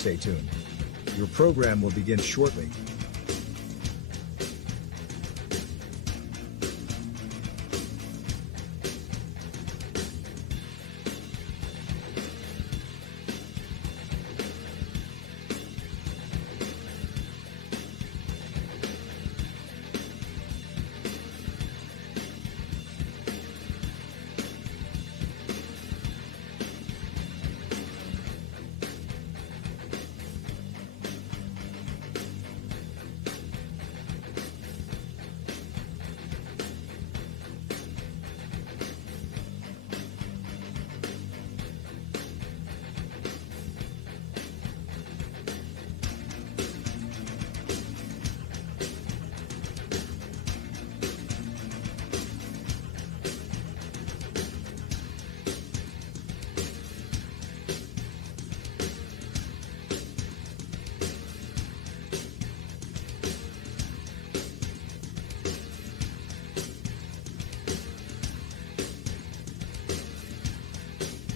Stay tuned. Your program will begin shortly.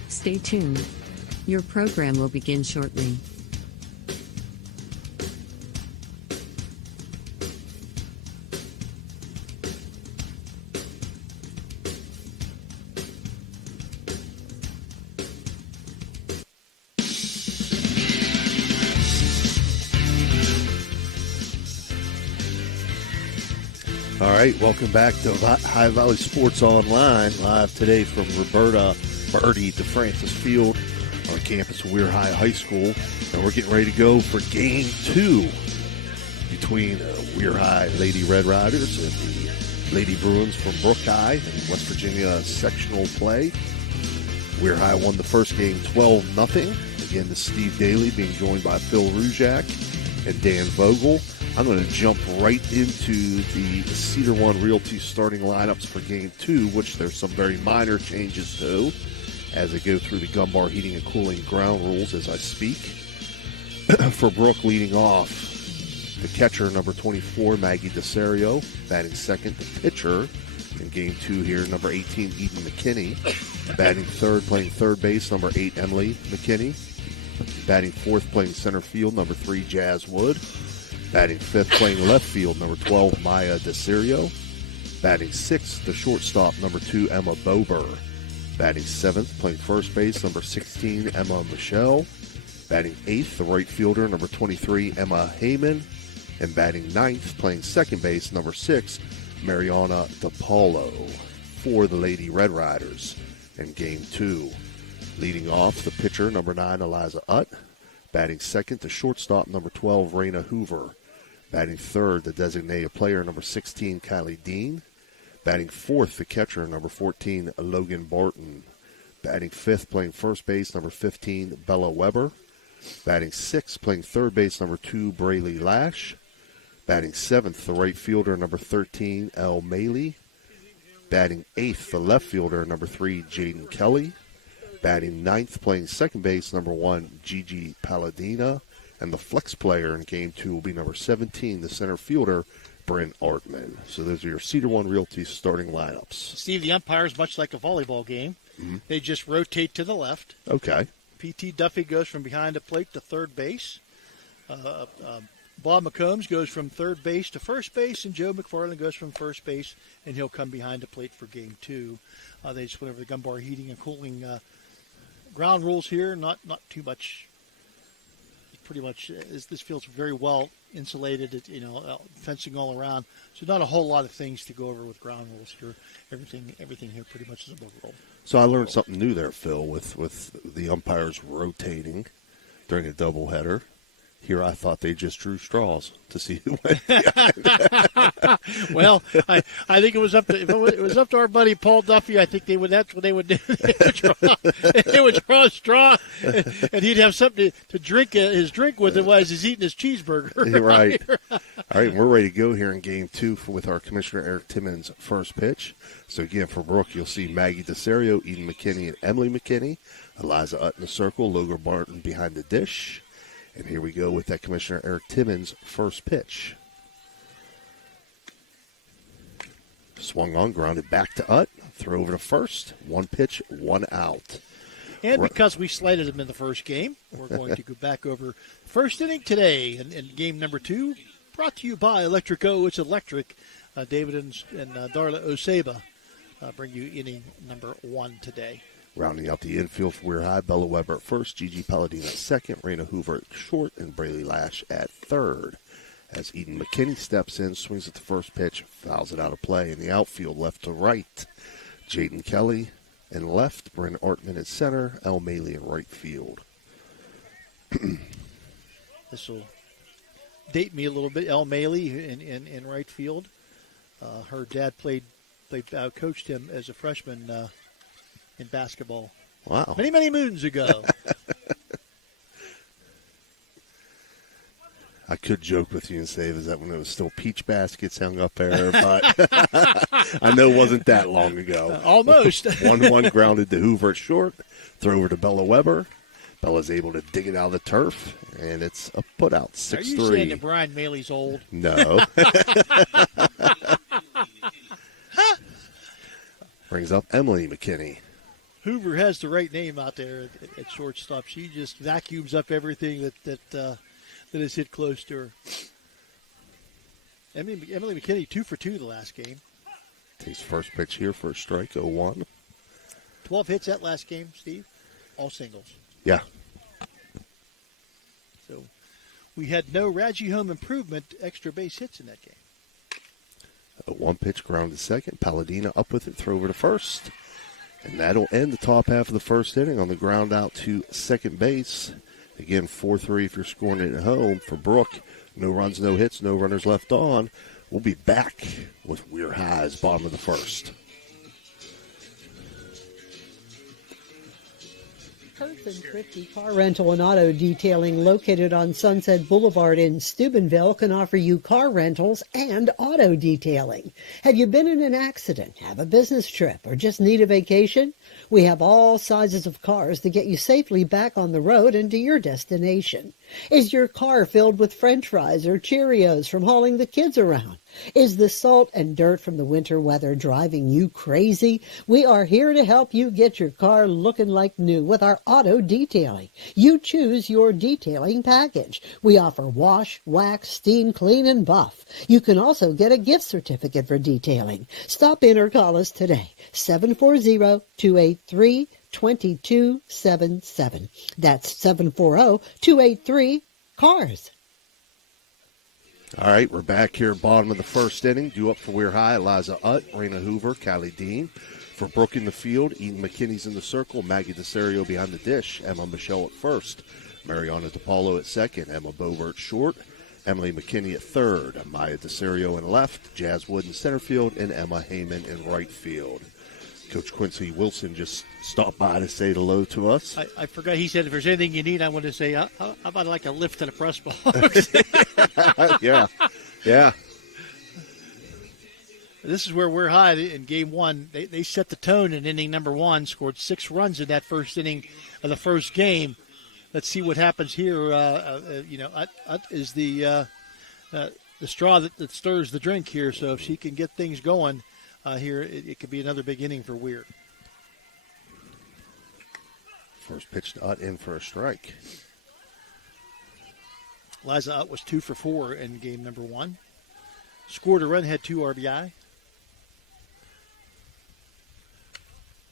Stay tuned. Your program will begin shortly. All right, welcome back to High Valley Sports Online, live today from Roberta Birdie DeFrancis Field on campus of WEIR High School. And we're getting ready to go for Game 2 between WEIR High Lady Red Riders and the Lady Bruins from Brooke High in West Virginia sectional play. WEIR High won the first game 12-0. Again, this is Steve Daly being joined by Phil Ruzak and Dan Vogel. I'm going to jump right into the Cedar One Realty starting lineups for Game 2, which there's some very minor changes to as I go through the Gumbar heating and cooling ground rules as I speak. For Brooke, leading off, the catcher, number 24, Maggie DeSario. Batting second, the pitcher in Game 2 here, number 18, Eden McKinney. Batting third, playing third base, number 8, Emily McKinney. Batting fourth, playing center field, number 3, Jazz Wood. Batting fifth, playing left field, number 12, Maya DeSario. Batting sixth, the shortstop, number 2, Emma Bober. Batting seventh, playing first base, number 16, Emma Michelle. Batting eighth, the right fielder, number 23, Emma Heyman. And batting ninth, playing second base, number 6, Mariana DePaulo for the Lady Red Riders in Game 2. Leading off, the pitcher, number 9, Eliza Utt. Batting second, the shortstop, number 12, Raina Hoover. Batting third, the designated player, number 16, Kylie Dean. Batting fourth, the catcher, number 14, Logan Barton. Batting fifth, playing first base, number 15, Bella Weber. Batting sixth, playing third base, number 2, Braylee Lash. Batting seventh, the right fielder, number 13, Elle Maley. Batting eighth, the left fielder, number 3, Jaden Kelly. Batting ninth, playing second base, number 1, Gigi Palladina. And the flex player in Game 2 will be number 17, the center fielder, Brent Artman. So those are your Cedar One Realty starting lineups. Steve, the umpires, much like a volleyball game, they just rotate to the left. Okay. P.T. Duffy goes from behind the plate to third base. Bob McCombs goes from third base to first base, and Joe McFarland goes from first base, and he'll come behind the plate for Game 2. They just went over the Gumbar heating and cooling ground rules here. Not too much. Pretty much, this field's very well insulated. Fencing all around, so not a whole lot of things to go over with ground rules here. Everything here pretty much is above roll. So I learned something new there, Phil, with the umpires rotating during a doubleheader. Here I thought they just drew straws to see who went. Well, I think it was up to if it was up to our buddy Paul Duffy. I think that's what they would do. They would draw a straw, and he'd have something to drink his drink with it while he's eating his cheeseburger. Right. All right, we're ready to go here in Game 2 with our Commissioner Eric Timmons' first pitch. So again, for Brooke, you'll see Maggie DeSario, Eden McKinney, and Emily McKinney. Eliza Utt in the circle, Logan Barton behind the dish. And here we go with that Commissioner Eric Timmons' first pitch. Swung on, grounded back to Utt. Throw over to first. One pitch, one out. And because we slighted them in the first game, we're going to go back over first inning today in game number 2, brought to you by Electric O. It's electric. David and Darla Oseba bring you inning number 1 today. Rounding out the infield for Weir High, Bella Weber at first, Gigi Palladino at second, Raina Hoover at short, and Braley Lash at third. As Eden McKinney steps in, swings at the first pitch, fouls it out of play. In the outfield, left to right, Jaden Kelly in left, Bryn Artman at center, El Maley in right field. This will date me a little bit. El Maley in right field. Her dad coached him as a freshman in basketball. Wow. Many, many moons ago. I could joke with you and say, is that when it was still peach baskets hung up there? But I know it wasn't that long ago. Almost. 1-1 grounded to Hoover at short. Throw over to Bella Weber. Bella's able to dig it out of the turf, and it's a putout, 6-3. Are you saying that Brian Maley's old? No. Brings up Emily McKinney. Hoover has the right name out there at shortstop. She just vacuums up everything that is hit close to her. Emily McKinney 2 for 2 the last game. Takes first pitch here for a strike, 0-1. 12 hits that last game, Steve. All singles. Yeah. So we had no Raji home improvement extra base hits in that game. A 1 pitch ground to second. Palladino up with it, throw over to first. And that'll end the top half of the first inning on the ground out to second base. Again, 4-3 if you're scoring it at home for Brooke. No runs, no hits, no runners left on. We'll be back with Weir High's bottom of the first. Kurtz and Thrifty Car Rental and Auto Detailing, located on Sunset Boulevard in Steubenville, can offer you car rentals and auto detailing. Have you been in an accident, have a business trip, or just need a vacation? We have all sizes of cars to get you safely back on the road and to your destination. Is your car filled with French fries or Cheerios from hauling the kids around? Is the salt and dirt from the winter weather driving you crazy? We are here to help you get your car looking like new with our auto detailing. You choose your detailing package. We offer wash, wax, steam, clean, and buff. You can also get a gift certificate for detailing. Stop in or call us today, 740-283-2277. That's 740-283-CARS. All right, we're back here, bottom of the first inning. Due up for Weir High, Eliza Utt, Raina Hoover, Callie Dean. For Brooke in the field, Eden McKinney's in the circle, Maggie DeSerio behind the dish, Emma Michelle at first, Mariana DePaulo at second, Emma Bover at short, Emily McKinney at third, Maya DeSerio in left, Jazz Wood in center field, and Emma Heyman in right field. Coach Quincy Wilson just stopped by to say hello to us. I forgot. He said, if there's anything you need, I want to say, how about like a lift to the press box? Yeah. This is where we're high in game 1. They set the tone in inning number 1, scored 6 runs in that first inning of the first game. Let's see what happens here. Is the straw that stirs the drink here. So if she can get things going here, it could be another big inning for Weir. First pitch to Utt in for a strike. Liza Utt was 2 for 4 in game number 1. Scored a run, had 2 RBI.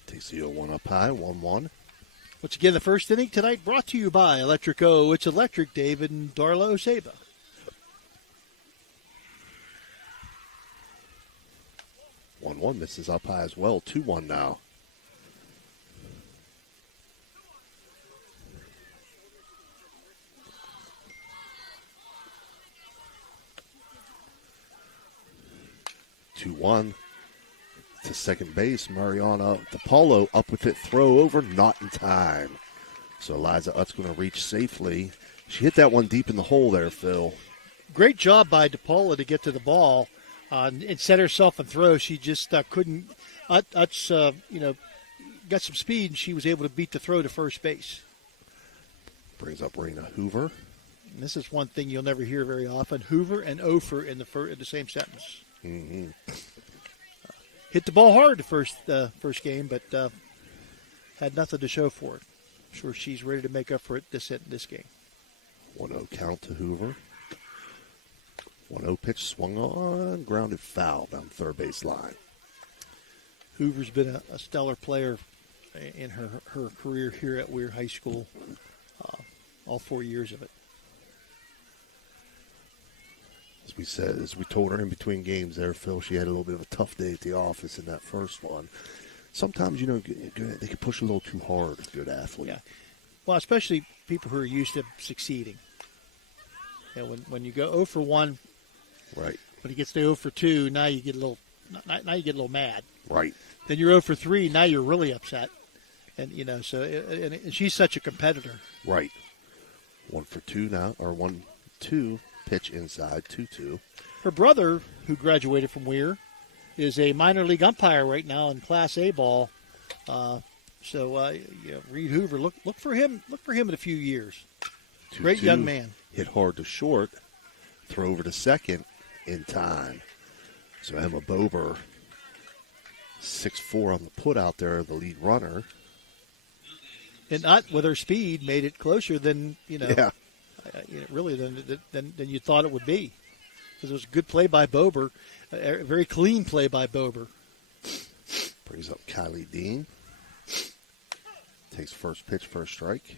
Takes the 0-1 up high, 1-1. Once again, the first inning tonight brought to you by Electric O. It's electric, David and Darla Oseba. One misses up high as well. 2-1 now. To second base, Mariana DePaulo up with it, throw over, not in time. So Eliza Utt's going to reach safely. She hit that one deep in the hole there, Phil. Great job by DePaulo to get to the ball and set herself and throw. She just couldn't. Utt's got some speed, and she was able to beat the throw to first base. Brings up Raina Hoover. And this is one thing you'll never hear very often: Hoover and Ofer in the same sentence. Mm-hmm. Hit the ball hard the first game, but had nothing to show for it. sure she's ready to make up for it this game. 1-0 count to Hoover. 1-0 pitch swung on, grounded foul down third base line. Hoover's been a stellar player in her career here at WEIR High School, all 4 years of it. As we told her in between games there, Phil, she had a little bit of a tough day at the office in that first one. Sometimes, they can push a little too hard, a good athlete. Yeah. Well, especially people who are used to succeeding. When you go 0 for 1, right. When it gets to 0 for 2, now you get a little mad. Right. Then you're 0 for 3, now you're really upset. And and she's such a competitor. Right. 1 for 2 now, or 1-2, pitch inside, 2-2. Her brother, who graduated from WEIR, is a minor league umpire right now in Class A ball. Reed Hoover, look for him. Look for him in a few years. 2-2, great young man. Hit hard to short, throw over to second in time. So Emma Bober, 6'4" on the put out there, the lead runner. And not with her speed, made it closer than really than you thought it would be. Because it was a good play by Bober, a very clean play by Bober. Brings up Kylie Dean. Takes first pitch for a strike.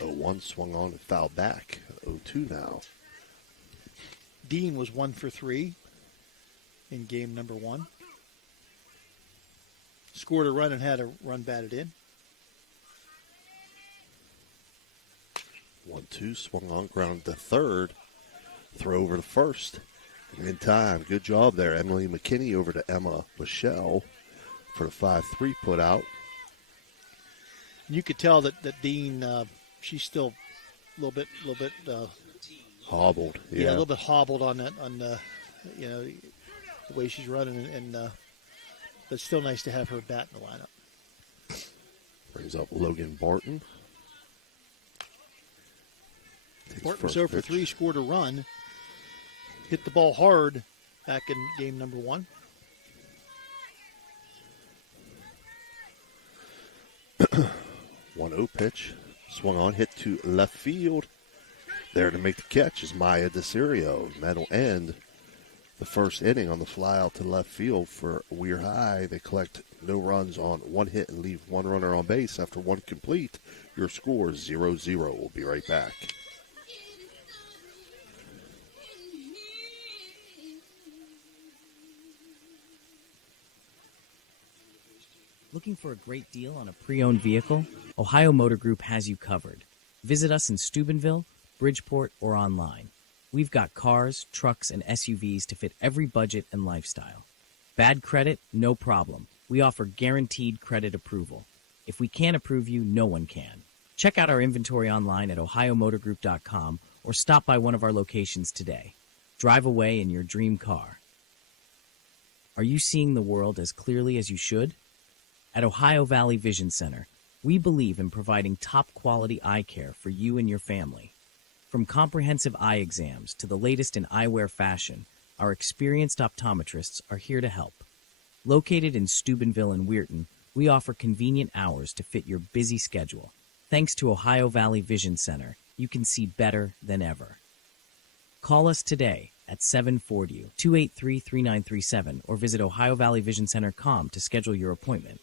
One swung on and fouled back. 0-2 now. Dean was 1 for 3 in game number 1. Scored a run and had a run batted in. 1-2 swung on, ground to third. Throw over to first. And in time. Good job there. Emily McKinney over to Emma Michelle for the 5-3 put out. You could tell that Dean, she's still a little bit hobbled. Yeah, a little bit hobbled on that, the way she's running, but it's still nice to have her bat in the lineup. Brings up Logan Barton. Barton was 0 for 3, scored a run, hit the ball hard back in game number 1. One 0 pitch. Swung on, hit to left field. There to make the catch is Maya DeCirio. That'll end the first inning on the fly out to left field for WEIR High. They collect no runs on one hit and leave one runner on base after one complete. Your score is 0-0. We'll be right back. Looking for a great deal on a pre-owned vehicle? Ohio Motor Group has you covered. Visit us in Steubenville, Bridgeport, or online. We've got cars, trucks, and SUVs to fit every budget and lifestyle. Bad credit? No problem. We offer guaranteed credit approval. If we can't approve you, no one can. Check out our inventory online at ohiomotorgroup.com or stop by one of our locations today. Drive away in your dream car. Are you seeing the world as clearly as you should? At Ohio Valley Vision Center, we believe in providing top-quality eye care for you and your family. From comprehensive eye exams to the latest in eyewear fashion, our experienced optometrists are here to help. Located in Steubenville and Weirton, we offer convenient hours to fit your busy schedule. Thanks to Ohio Valley Vision Center, you can see better than ever. Call us today at 740-283-3937 or visit OhioValleyVisionCenter.com to schedule your appointment.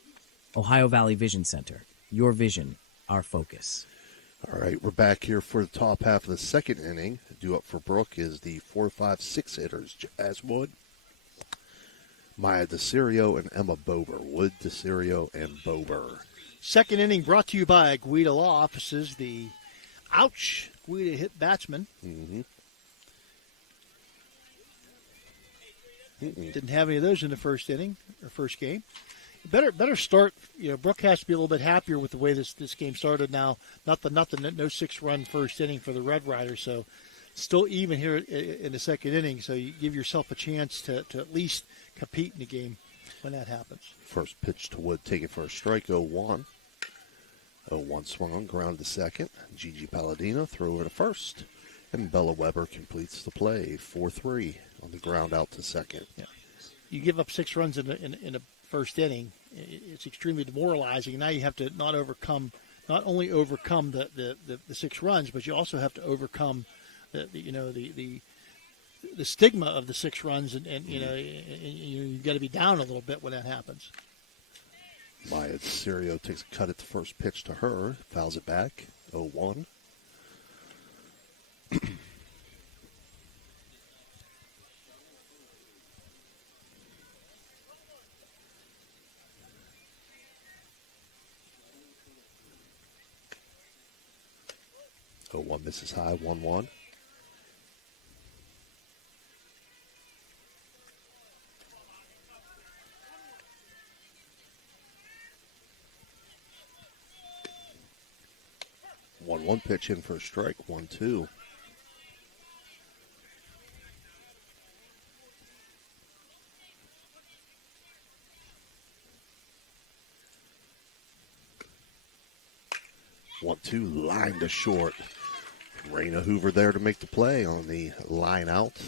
Ohio Valley Vision Center. Your vision, our focus. All right, we're back here for the top half of the second inning. Due up for Brooke is the 4, 5, 6 hitters, Jaswood, Maya DeCirio, and Emma Bober. Wood, DeCirio, and Bober. Second inning brought to you by Guida Law Offices, the Guida hit batsman. Mm-hmm. Didn't have any of those in the first inning, or first game. Better start. Brooke has to be a little bit happier with the way this game started now. No 6-run first inning for the Red Riders, so still even here in the second inning. So you give yourself a chance to at least compete in the game when that happens. First pitch to Wood, taken for a strike, 0-1. 0-1 swung on, ground to second. Gigi Palladino throw over to first. And Bella Weber completes the play, 4-3 on the ground out to second. Yeah. You give up 6 runs in a first inning, it's extremely demoralizing. Now you have to not only overcome the 6 runs, but you also have to overcome the stigma of the 6 runs, and you've got to be down a little bit when that happens. Maya Serio takes a cut at the first pitch to her, fouls it back, 0-1. One misses high, 1-1. One pitch in for a strike, 1-2. One, two, line to short. Raina Hoover there to make the play on the line out.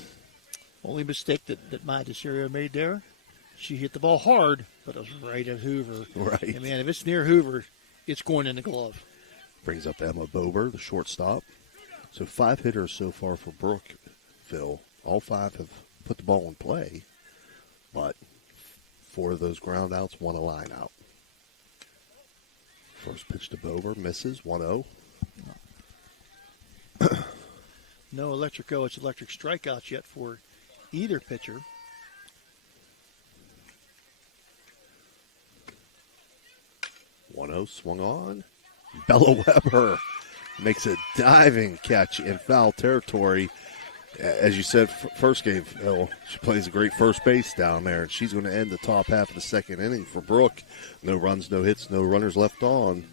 Only mistake that Maya DeSerio made there, she hit the ball hard, but it was right at Hoover. Right. And man, if it's near Hoover, it's going in the glove. Brings up Emma Bober, the shortstop. So 5 hitters so far for Brooke, Phil. All 5 have put the ball in play, but 4 of those ground outs, 1 a line out. First pitch to Bober, misses, 1-0. No electric strikeouts yet for either pitcher. Swung on. Bella Weber makes a diving catch in foul territory. As you said, first game, Phil, she plays a great first base down there, and she's going to end the top half of the second inning for Brooke. No runs, no hits, no runners left on.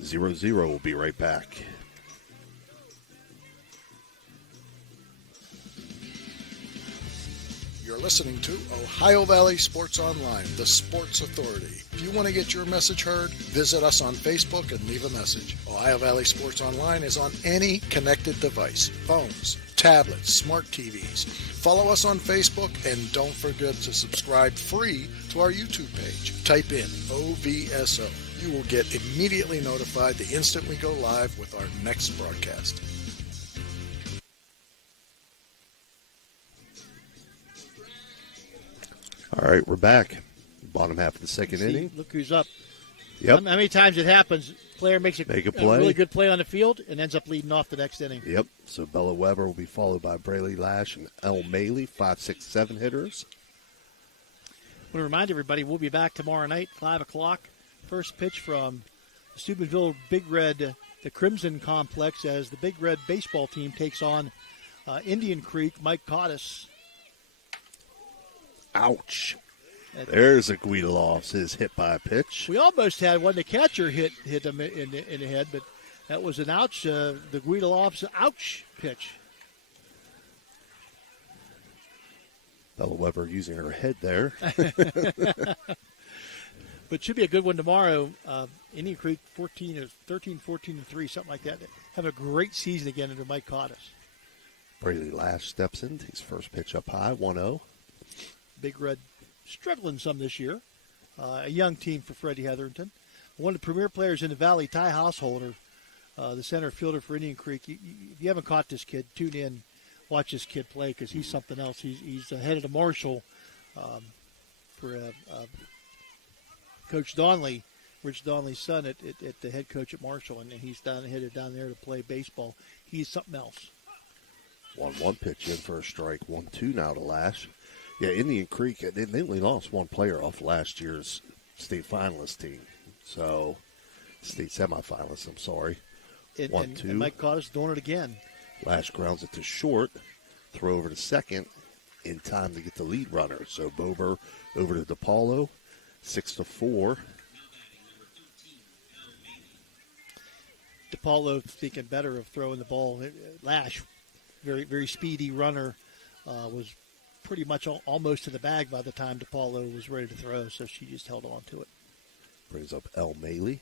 0-0. We'll be right back. You're listening to Ohio Valley Sports Online, the sports authority. If you want to get your message heard, visit us on Facebook and leave a message. Ohio Valley Sports Online is on any connected device, phones, tablets, smart TVs. Follow us on Facebook and don't forget to subscribe free to our YouTube page. Type in OVSO. You will get immediately notified the instant we go live with our next broadcast. All right, we're back. Bottom half of the second inning. Look who's up. Yep. How many times it happens, player makes a really good play on the field and ends up leading off the next inning. Yep. So Bella Weber will be followed by Braley Lash and Elle Maley, 5, 6, 7 hitters. I want to remind everybody we'll be back tomorrow night, 5 o'clock. First pitch from Steubenville Big Red, the Crimson Complex, as the Big Red baseball team takes on Indian Creek. Mike Cottis. Ouch. There's a Guidaloffs, his hit by a pitch. We almost had one. The catcher hit him in the head, but that was an ouch. The Guidaloffs ouch pitch. Bella Weber using her head there. But should be a good one tomorrow. Indian Creek 13, 14-3, something like that. Have a great season again under Mike Cottis. Braley Lash steps in, takes first pitch up high, 1-0. Big Red struggling some this year. A young team for Freddie Hetherington. One of the premier players in the Valley, Ty Householder, the center fielder for Indian Creek. If you haven't caught this kid, tune in, watch this kid play because he's something else. He's headed to Marshall for Coach Donnelly, Rich Donnelly's son, at the head coach at Marshall, and he's headed down there to play baseball. He's something else. 1-1 pitch in for a strike. 1-2 now to Lash. Yeah, Indian Creek, they only lost one player off last year's state finalist team. So, state semifinalist, I'm sorry. 1-2. And Mike Cottis doing it again. Lash grounds it to short. Throw over to second in time to get the lead runner. So, Bober over to DePaulo. 6-4. DePaulo thinking better of throwing the ball. Lash, very, very speedy runner, was pretty much almost to the bag by the time DePaulo was ready to throw, so she just held on to it. Brings up Elle Maley.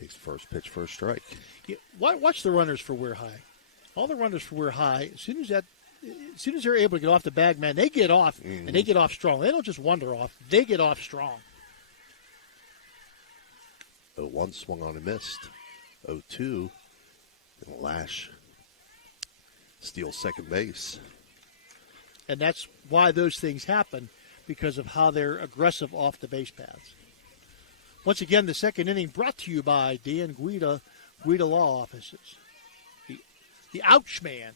Takes first pitch for a strike. Yeah, watch the runners for WEIR High. all the runners for Weir High, as soon as they're able to get off the bag, man, they get off, and they get off strong. They don't just wander off. They get off strong. 0-1 swung on and missed. 0-2. And Lash steals second base. And that's why those things happen, because of how they're aggressive off the base paths. Once again, the second inning brought to you by Dan Guida Law Offices. The ouch man.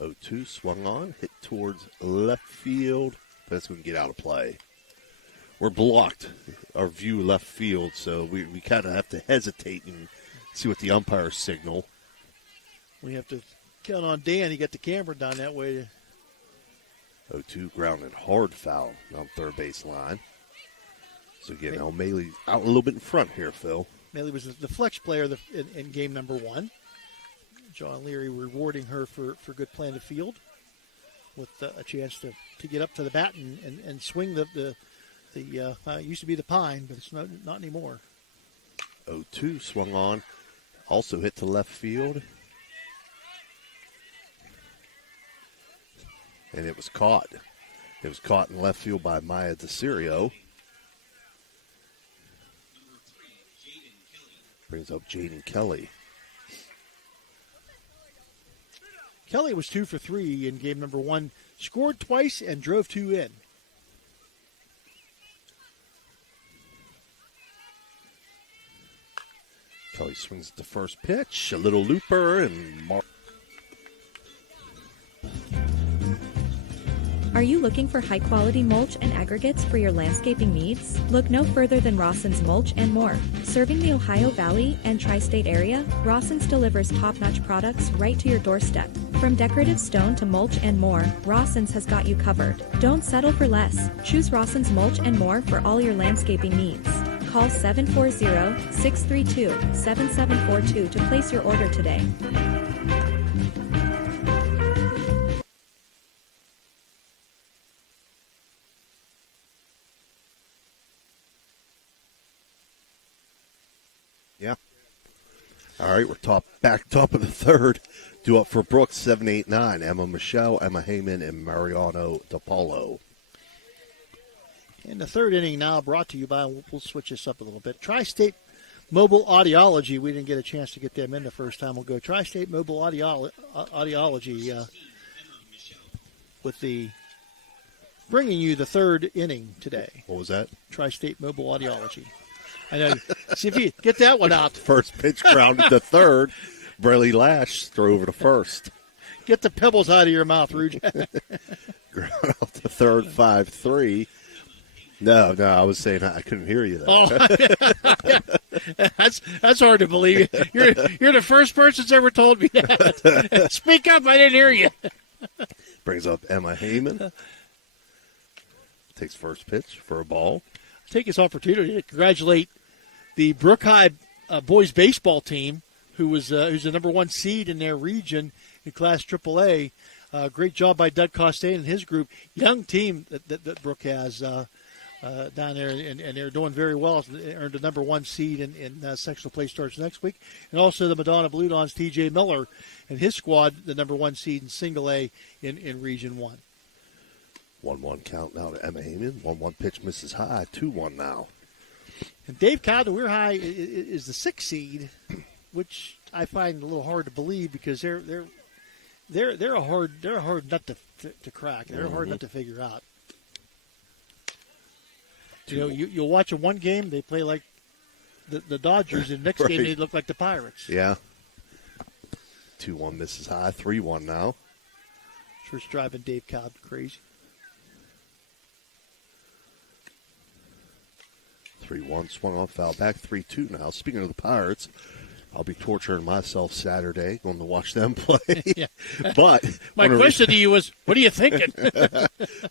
0-2 swung on, hit towards left field. That's going to get out of play. We're blocked, our view left field, so we kind of have to hesitate and see what the umpires signal. We have to count on Dan. He got the camera down that way. 0-2 grounded hard foul on third base line. So again, O'Malley out a little bit in front here, Phil. O'Malley was the flex player in game number 1. John Leary rewarding her for good play in the field with a chance to get up to the bat and swing the used to be the pine, but it's not anymore. 0-2 swung on, also hit to left field. And it was caught. It was caught in left field by Maya DeCirio. Brings up Jaden Kelly. Kelly was 2 for 3 in game number 1. Scored twice and drove 2 in. Kelly swings at the first pitch. A little looper and Mark. Are you looking for high-quality mulch and aggregates for your landscaping needs? Look no further than Rawson's Mulch and More. Serving the Ohio Valley and Tri-State area, Rawson's delivers top-notch products right to your doorstep. From decorative stone to mulch and more, Rawson's has got you covered. Don't settle for less. Choose Rawson's Mulch and More for all your landscaping needs. Call 740-632-7742 to place your order today. Yeah. All right, we're back top of the third. Due up for Brooke, 7-8-9. Emma Michelle, Emma Heyman, and Mariano DePaulo. In the third inning now, brought to you by, we'll switch this up a little bit, Tri-State Mobile Audiology. We didn't get a chance to get them in the first time. We'll go Tri-State Mobile Audiology with bringing you the third inning today. What was that? Tri-State Mobile Audiology. I know. See if you get that one out. First pitch grounded to third. Braley Lash throw over to first. Get the pebbles out of your mouth, Rouge. Ground out to third, 5-3. No, I was saying I couldn't hear you. That's hard to believe. You're the first person that's ever told me that. Speak up, I didn't hear you. Brings up Emma Heyman. Takes first pitch for a ball. Take this opportunity to congratulate the Brooke High boys baseball team, who's the number 1 seed in their region in Class AAA. Great job by Doug Costain and his group. Young team that Brooke has down there, and they're doing very well. They earned the number 1 seed in sectional play starts next week. And also the Madonna Blue Dons, T.J. Miller and his squad, the number 1 seed in single A in Region 1. 1-1 count now to Emma Heyman. 1-1 pitch misses high. 2-1 now. And Dave Cobb, the Weir High, is the 6th seed, which I find a little hard to believe because they're a hard nut to crack. They're a hard nut to figure out. You'll watch them one game, they play like the Dodgers, and the next game they look like the Pirates. Yeah. 2-1 misses high. 3-1 now. Sure, it's driving Dave Cobb crazy. 3-1 swung on, foul back. 3-2 now. Speaking of the Pirates, I'll be torturing myself Saturday going to watch them play. Yeah. But my question to you was, what are you thinking?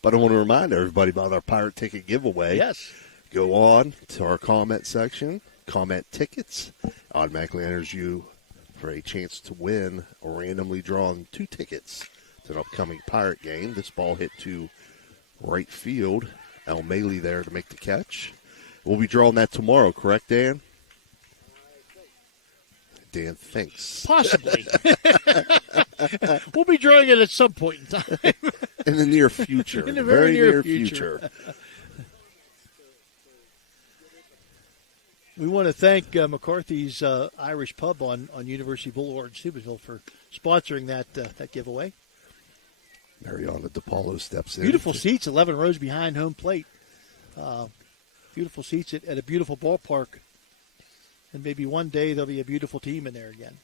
But I want to remind everybody about our Pirate Ticket giveaway. Yes. Go on to our comment section. Comment tickets. Automatically enters you for a chance to win a randomly drawn 2 tickets to an upcoming Pirate game. This ball hit to right field. O'Malley there to make the catch. We'll be drawing that tomorrow, correct, Dan? Dan thinks. Possibly. We'll be drawing it at some point in time. In the near future. In the very near future. We want to thank McCarthy's Irish Pub on University Boulevard in Steubenville for sponsoring that giveaway. Mariana DePaulo steps in. Beautiful seats, 11 rows behind home plate. Beautiful seats at a beautiful ballpark. And maybe one day there'll be a beautiful team in there again.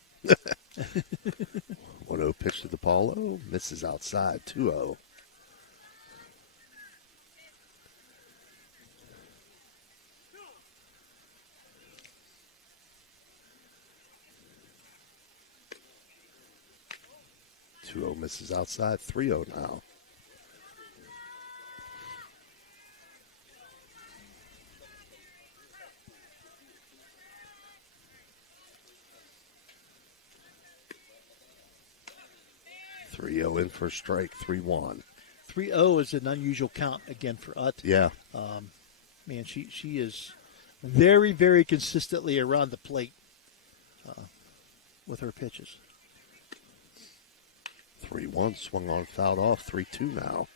1-0 pitch to DePaulo. Misses outside. 2-0. Misses outside. 3-0 now. In for a strike, 3-1. 3-0 is an unusual count again for Ut. Yeah. Man, she is very, very consistently around the plate with her pitches. 3-1, swung on, fouled off, 3-2 now.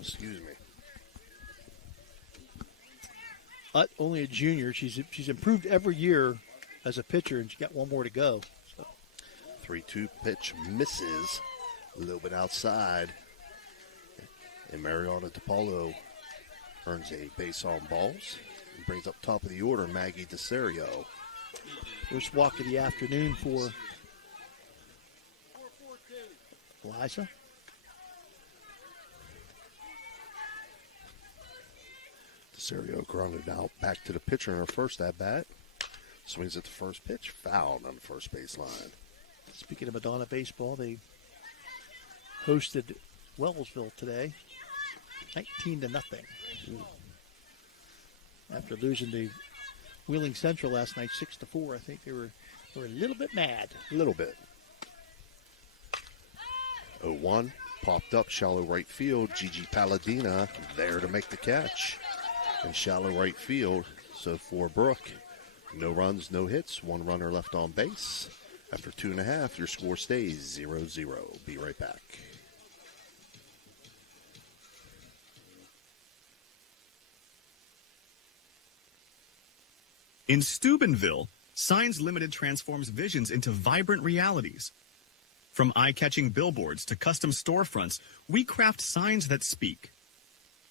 Excuse me. Only a junior. She's improved every year as a pitcher, and she's got one more to go. So. 3-2 pitch misses. A little bit outside. And Mariana DePaulo earns a base on balls and brings up top of the order Maggie DeSerio. First walk of the afternoon for Eliza. DeSerio grounded out back to the pitcher in her first at-bat. Swings at the first pitch, fouled on the first baseline. Speaking of Madonna baseball, they hosted Wellsville today, 19-0. After losing to Wheeling Central last night, 6-4, I think they were a little bit mad. A little bit. 0-1, popped up, shallow right field. Gigi Palladina there to make the catch. In shallow right field, so for Brooke, no runs, no hits, one runner left on base. After 2.5, your score stays 0-0. Be right back. In Steubenville, Signs Limited transforms visions into vibrant realities. From eye-catching billboards to custom storefronts, we craft signs that speak.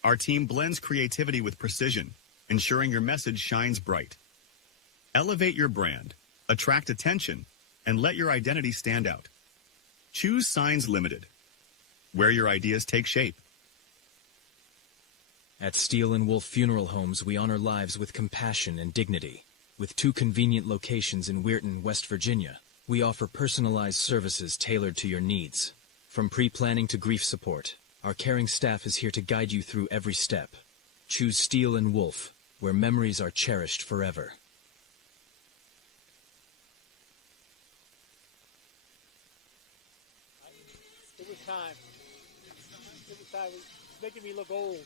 Our team blends creativity with precision, ensuring your message shines bright. Elevate your brand, attract attention, and let your identity stand out. Choose Signs Limited, where your ideas take shape. At Steel & Wolf Funeral Homes, we honor lives with compassion and dignity. With 2 convenient locations in Weirton, West Virginia, we offer personalized services tailored to your needs. From pre-planning to grief support, our caring staff is here to guide you through every step. Choose Steel & Wolf, where memories are cherished forever. It was time. It was time. It's making me look old.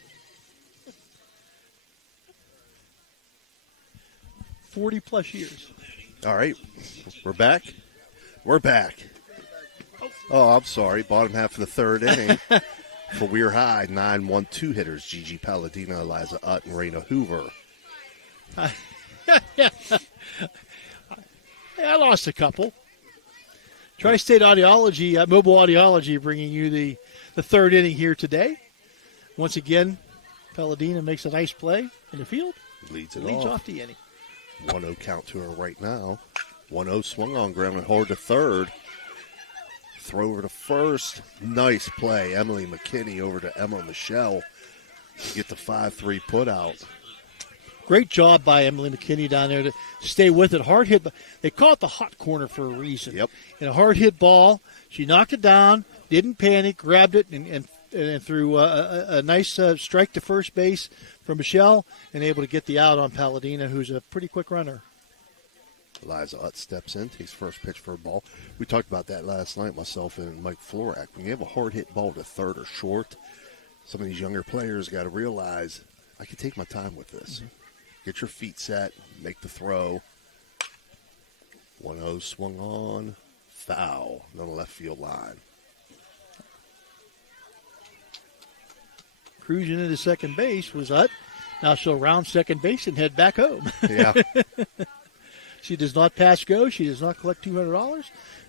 40-plus years. All right, we're back. We're back. Oh, I'm sorry. Bottom half of the third inning for Weir High. 9-1-2 hitters. Gigi Palladina, Eliza Utt, and Raina Hoover. I lost a couple. Tri-State Audiology, Mobile Audiology, bringing you the third inning here today. Once again, Palladina makes a nice play in the field. Leads off. off the inning. 1-0 count to her right now. 1-0 swung on, grounded hard to third. Throw over to first. Nice play. Emily McKinney over to Emma Michelle to get the 5-3 put out. Great job by Emily McKinney down there to stay with it. Hard hit. They call it the hot corner for a reason. Yep. And a hard hit ball. She knocked it down, didn't panic, grabbed it, and threw a nice strike to first base from Michelle, and able to get the out on Palladina, who's a pretty quick runner. Eliza Utt steps in, takes first pitch for a ball. We talked about that last night, myself and Mike Florak. When you have a hard hit ball to third or short, some of these younger players got to realize, I can take my time with this. Mm-hmm. Get your feet set, make the throw. 1-0 swung on, foul on the left field line. Cruising into second base was Utt. Now she'll round second base and head back home. Yeah. She does not pass go. She does not collect $200,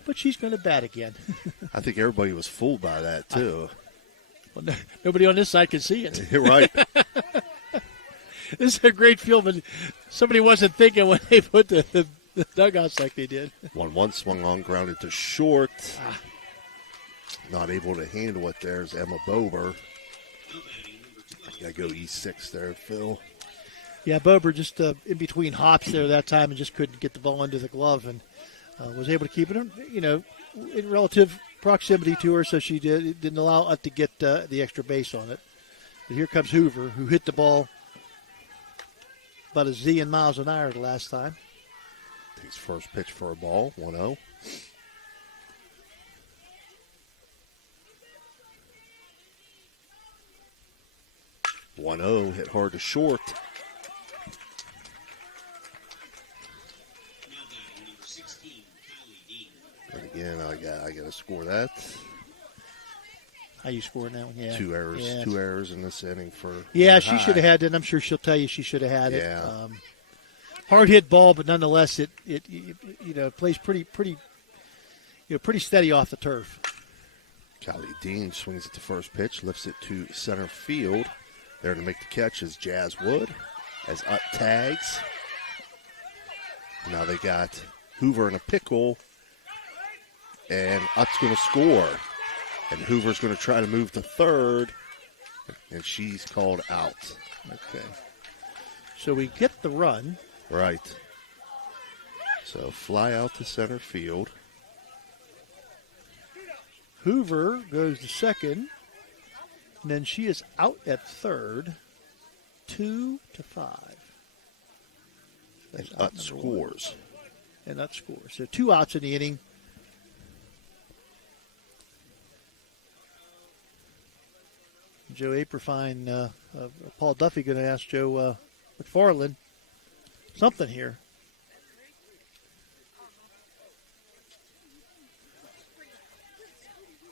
but she's going to bat again. I think everybody was fooled by that, too. Well, nobody on this side can see it. You're right. This is a great field, but somebody wasn't thinking when they put the dugouts like they did. 1-1 swung on, grounded to short. Not able to handle it. There's Emma Bober. Got to go E6 there, Phil. Yeah, Bober just in between hops there that time and just couldn't get the ball under the glove and was able to keep it, in relative proximity to her, so she didn't allow Utt to get the extra base on it. But here comes Hoover, who hit the ball about a zillion miles an hour the last time. Takes first pitch for a ball, 1-0. Hit hard to short. And again, I got to score that. How you scoring that one? Yeah, 2 errors. Yeah. 2 errors in this inning for. Yeah, she should have had it. I'm sure she'll tell you she should have had it. Yeah. Hard hit ball, but nonetheless, it plays pretty steady off the turf. Callie Dean swings at the first pitch, lifts it to center field. There to make the catch is Jazz Wood as Utt tags. Now they got Hoover in a pickle, and Utt's going to score. And Hoover's going to try to move to third, and she's called out. Okay. So we get the run. Right. So fly out to center field. Hoover goes to second, and then she is out at third, 2-5. And Utt scores. And Utt scores. So 2 outs in the inning. Joe Aperfine, Paul Duffy going to ask Joe McFarland something here.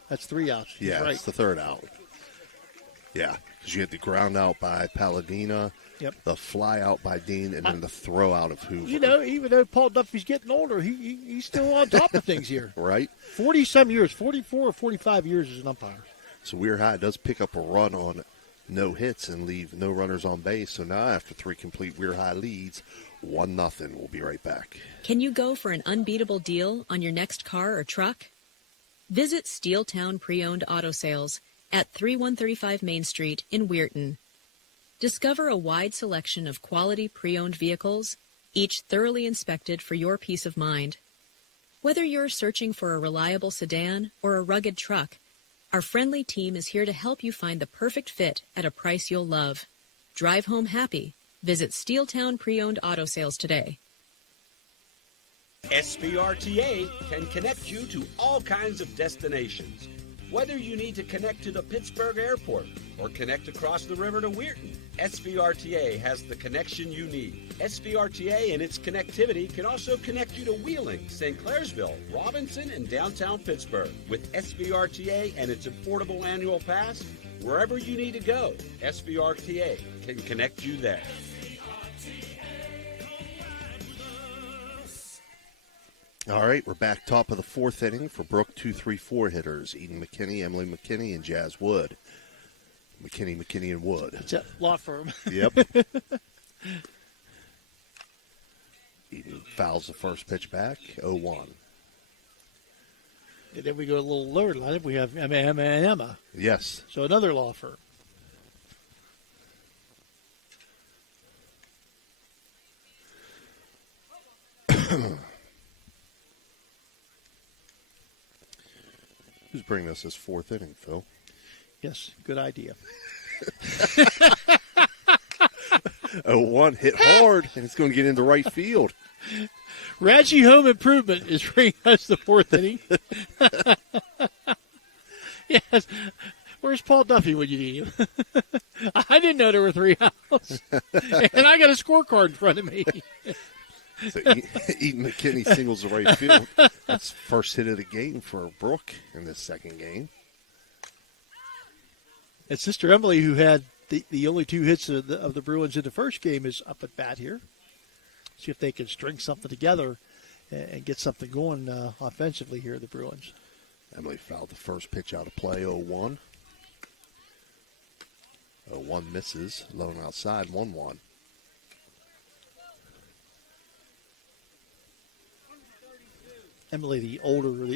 That's 3 outs. He's Yeah, right. it's the third out. Yeah, because you had the ground out by Palladina, Yep. the fly out by Dean, and then the throw out of Hoover. Even though Paul Duffy's getting older, he's still on top of things here. Right? 40-some years, 44 or 45 years as an umpire. So WEIR High does pick up a run on no hits and leave no runners on base. So now after 3 complete, WEIR High leads 1-0. We'll be right back. Can you go for an unbeatable deal on your next car or truck? Visit Steeltown Pre-Owned Auto Sales at 3135 Main Street in Weirton. Discover a wide selection of quality pre-owned vehicles, each thoroughly inspected for your peace of mind. Whether you're searching for a reliable sedan or a rugged truck, our friendly team is here to help you find the perfect fit at a price you'll love. Drive home happy. Visit Steeltown Pre-Owned Auto Sales today. SBRTA can connect you to all kinds of destinations. Whether you need to connect to the Pittsburgh Airport or connect across the river to Weirton, SBRTA has the connection you need. SBRTA and its connectivity can also connect you to Wheeling, St. Clairsville, Robinson, and downtown Pittsburgh. With SBRTA and its affordable annual pass, wherever you need to go, SBRTA can connect you there. All right, we're back top of the 4th inning for Brooke 2-3-4 hitters. Eden McKinney, Emily McKinney, and Jazz Wood. McKinney, and Wood. It's a law firm. Yep. Eden fouls the first pitch back, 0-1. And then we go a little lower line. We have Emma and Emma. Yes. So another law firm. Who's bringing us this 4th inning, Phil? Yes, good idea. 0-1 hit hard, and it's going to get into right field. Reggie Home Improvement is bringing us the fourth inning. Yes. Where's Paul Duffy when you need him? I didn't know there were 3 outs. And I got a scorecard in front of me. So Eden McKinney singles the right field. That's first hit of the game for Brooke in this second game. And Sister Emily, who had the only 2 hits of the Bruins in the first game, is up at bat here. See if they can string something together and get something going offensively here, the Bruins. Emily fouled the first pitch out of play, 0-1. 0-1 misses, low and outside, 1-1. Emily, the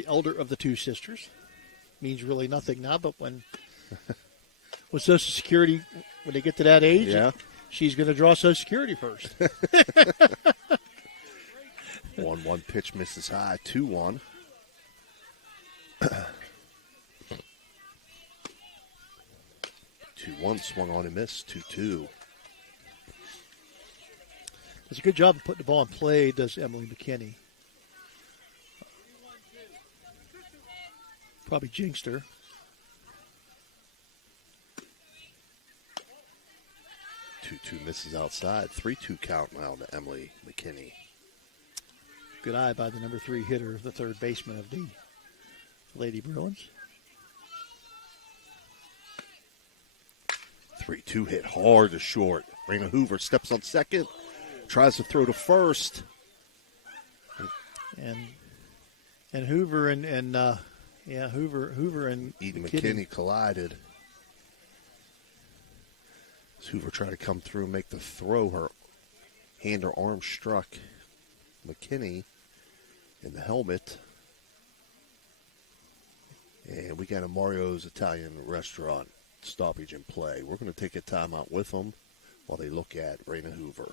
elder of the 2 sisters, means really nothing now, but when with Social Security, when they get to that age, yeah, she's going to draw Social Security first. 1-1 pitch misses high, 2-1. 2-1 swung on and missed, 2-2. Does a good job of putting the ball in play, does Emily McKinney. Probably jinxed her. Two misses outside. 3-2 count now to Emily McKinney. Good eye by the number 3 hitter, the third baseman of the Lady Bruins. 3-2 hit hard to short. Raina Hoover steps on second, tries to throw to first. And Hoover and Hoover and Eden McKinney collided. As Hoover tried to come through and make the throw, her hand or arm struck McKinney in the helmet. And we got a Mario's Italian restaurant stoppage in play. We're going to take a timeout with them while they look at Raina Hoover.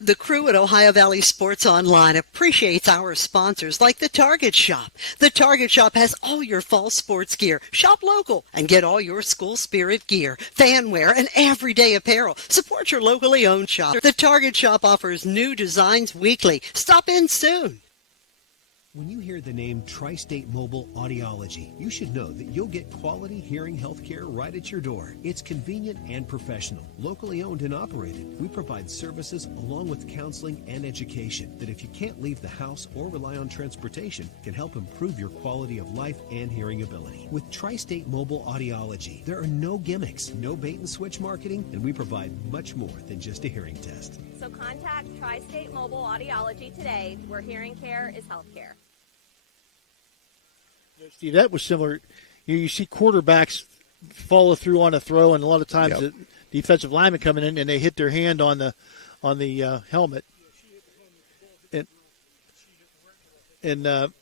The crew at Ohio Valley Sports Online appreciates our sponsors like the Target Shop. The Target Shop has all your fall sports gear. Shop local and get all your school spirit gear, fan wear, and everyday apparel. Support your locally owned shop. The Target Shop offers new designs weekly. Stop in soon. When you hear the name Tri-State Mobile Audiology, you should know that you'll get quality hearing health care right at your door. It's convenient and professional, locally owned and operated. We provide services along with counseling and education that, if you can't leave the house or rely on transportation, can help improve your quality of life and hearing ability. With Tri-State Mobile Audiology, there are no gimmicks, no bait-and-switch marketing, and we provide much more than just a hearing test. So contact Tri-State Mobile Audiology today, where hearing care is health care. Steve, that was similar. You see quarterbacks follow through on a throw, and a lot of times the defensive linemen coming in and they hit their hand on the helmet. So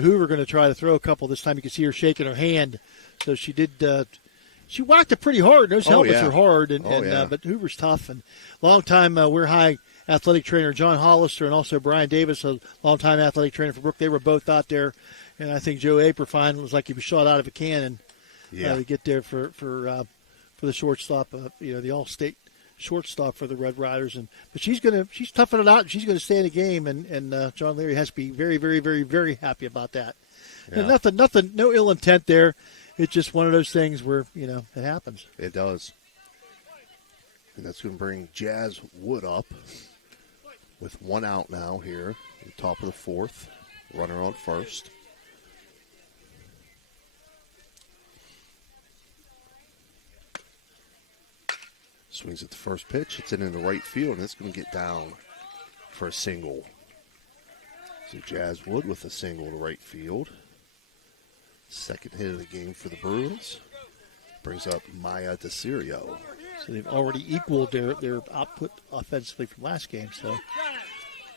Hoover going to try to throw a couple this time. You can see her shaking her hand. So she did. She whacked it pretty hard. Those helmets are hard, but Hoover's tough. And long-time Weir High athletic trainer John Hollister and also Brian Davis, a long-time athletic trainer for Brooke. They were both out there, and I think Joe Aperfine was like he was shot out of a cannon to get there for the shortstop. The All-State shortstop for the Red Riders. But she's toughing it out. And she's going to stay in the game, and John Leary has to be very, very, very, very happy about that. Yeah. And nothing, no ill intent there. It's just one of those things where, it happens. It does. And that's going to bring Jazz Wood up with one out now here at the top of the fourth. Runner on first. Swings at the first pitch. It's in the right field, and it's going to get down for a single. So Jazz Wood with a single to right field. Second hit of the game for the Bruins. Brings up Maya DeCirio. So they've already equaled their output offensively from last game. So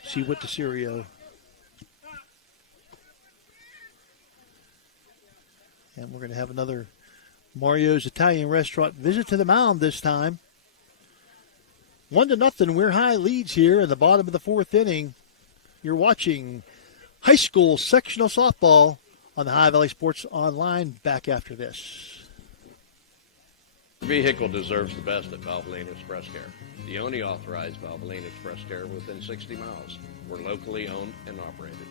see what DeCirio. And we're going to have another Mario's Italian Restaurant visit to the mound this time. 1-0, Weir High leads here in the bottom of the fourth inning. You're watching high school sectional softball on the Ohio Valley Sports Online. Back after this. Your vehicle deserves the best at Valvoline Express Care, the only authorized Valvoline Express Care within 60 miles. We're locally owned and operated.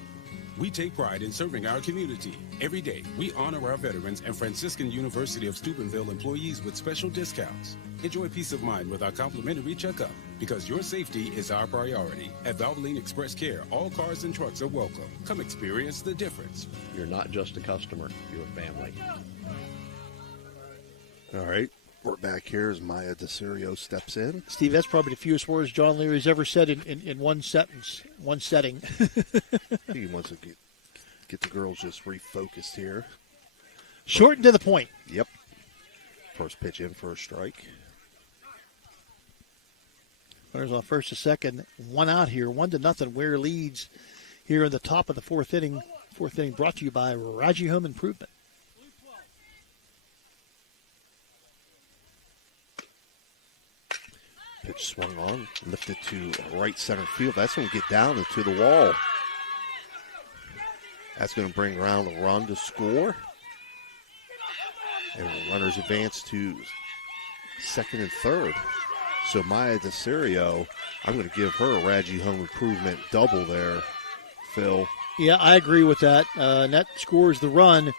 We take pride in serving our community. Every day, we honor our veterans and Franciscan University of Steubenville employees with special discounts. Enjoy peace of mind with our complimentary checkup, because your safety is our priority. At Valvoline Express Care, all cars and trucks are welcome. Come experience the difference. You're not just a customer, you're a family. All right. We're back here as Maya DeCirio steps in. Steve, that's probably the fewest words John Leary's ever said in one sentence, one setting. He wants to get the girls just refocused here. Short and to the point. Yep. First pitch in for a strike. Runners on first to second. One out here. 1-0. WEIR leads here in the top of the fourth inning. Fourth inning brought to you by Raji Home Improvement. Pitch swung on, lifted to right center field. That's going to get down and to the wall. That's going to bring around a run to score. And runners advance to second and third. So Maya DeCirio, I'm going to give her a Raji Home Improvement double there, Phil. Yeah, I agree with that. And that scores the run.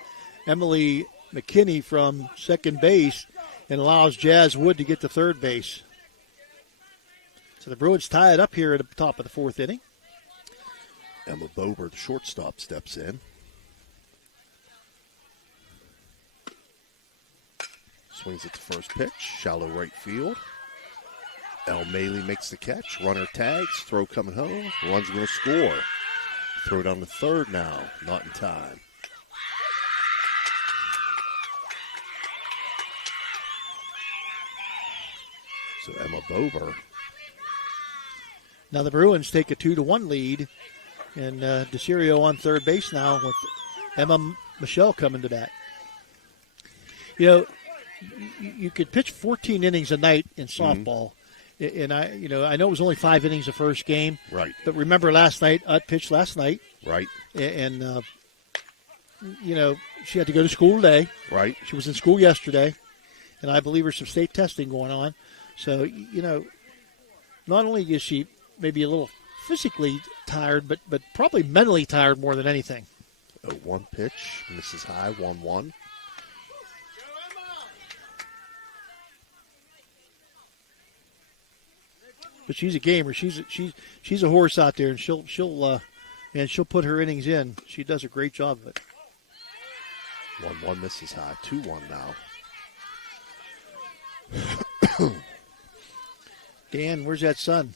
Emily McKinney from second base and allows Jazz Wood to get to third base. So the Bruins tie it up here at the top of the fourth inning. Emma Bober, the shortstop, steps in. Swings at the first pitch, shallow right field. El Maley makes the catch. Runner tags, throw coming home. Run's going to score. Throw down to third now, not in time. So Emma Bober. Now the Bruins take a 2-1 lead, and DeCirio on third base now with Emma Michelle coming to bat. You know, you could pitch 14 innings a night in softball, and I know it was only 5 innings the first game, right? But remember last night, pitched last night, right? And she had to go to school today, right? She was in school yesterday, and I believe there's some state testing going on. So not only is she maybe a little physically tired, but probably mentally tired more than anything. 0-1 pitch, misses high, 1-1. But she's a gamer. She's a horse out there, and she'll put her innings in. She does a great job of it. 1-1 misses high, 2-1 now. Dan, where's that sun?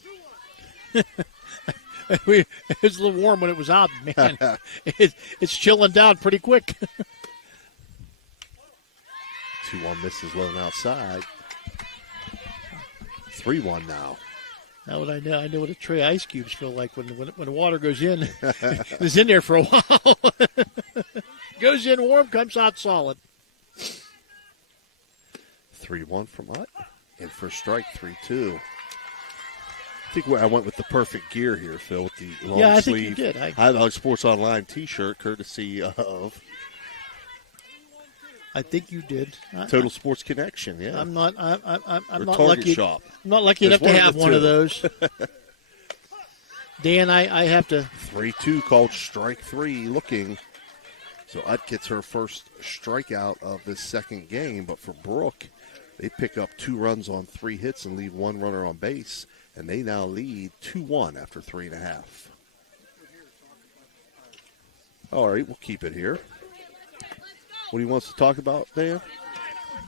It was a little warm when it was out, man. It's chilling down pretty quick. 2-1 misses low and outside. 3-1 now. Now what I know what a tray of ice cubes feel like when the water goes in. It's in there for a while. Goes in warm, comes out solid. 3-1 from Utt. And for strike, 3-2. I think I went with the perfect gear here, Phil, with the long sleeve. Yeah, I think you did. High Valley Sports Online T-shirt, courtesy of. I think you did. Total Sports Connection. Yeah, I'm not Target lucky. Shop. I'm not lucky enough to have one of those. Dan, I have to. 3-2 called strike 3. Looking. So Utt gets her first strikeout of this second game, but for Brooke, they pick up 2 runs on 3 hits and leave 1 runner on base. And they now lead 2-1 after 3.5. All right, we'll keep it here. What do you want us to talk about, Dan?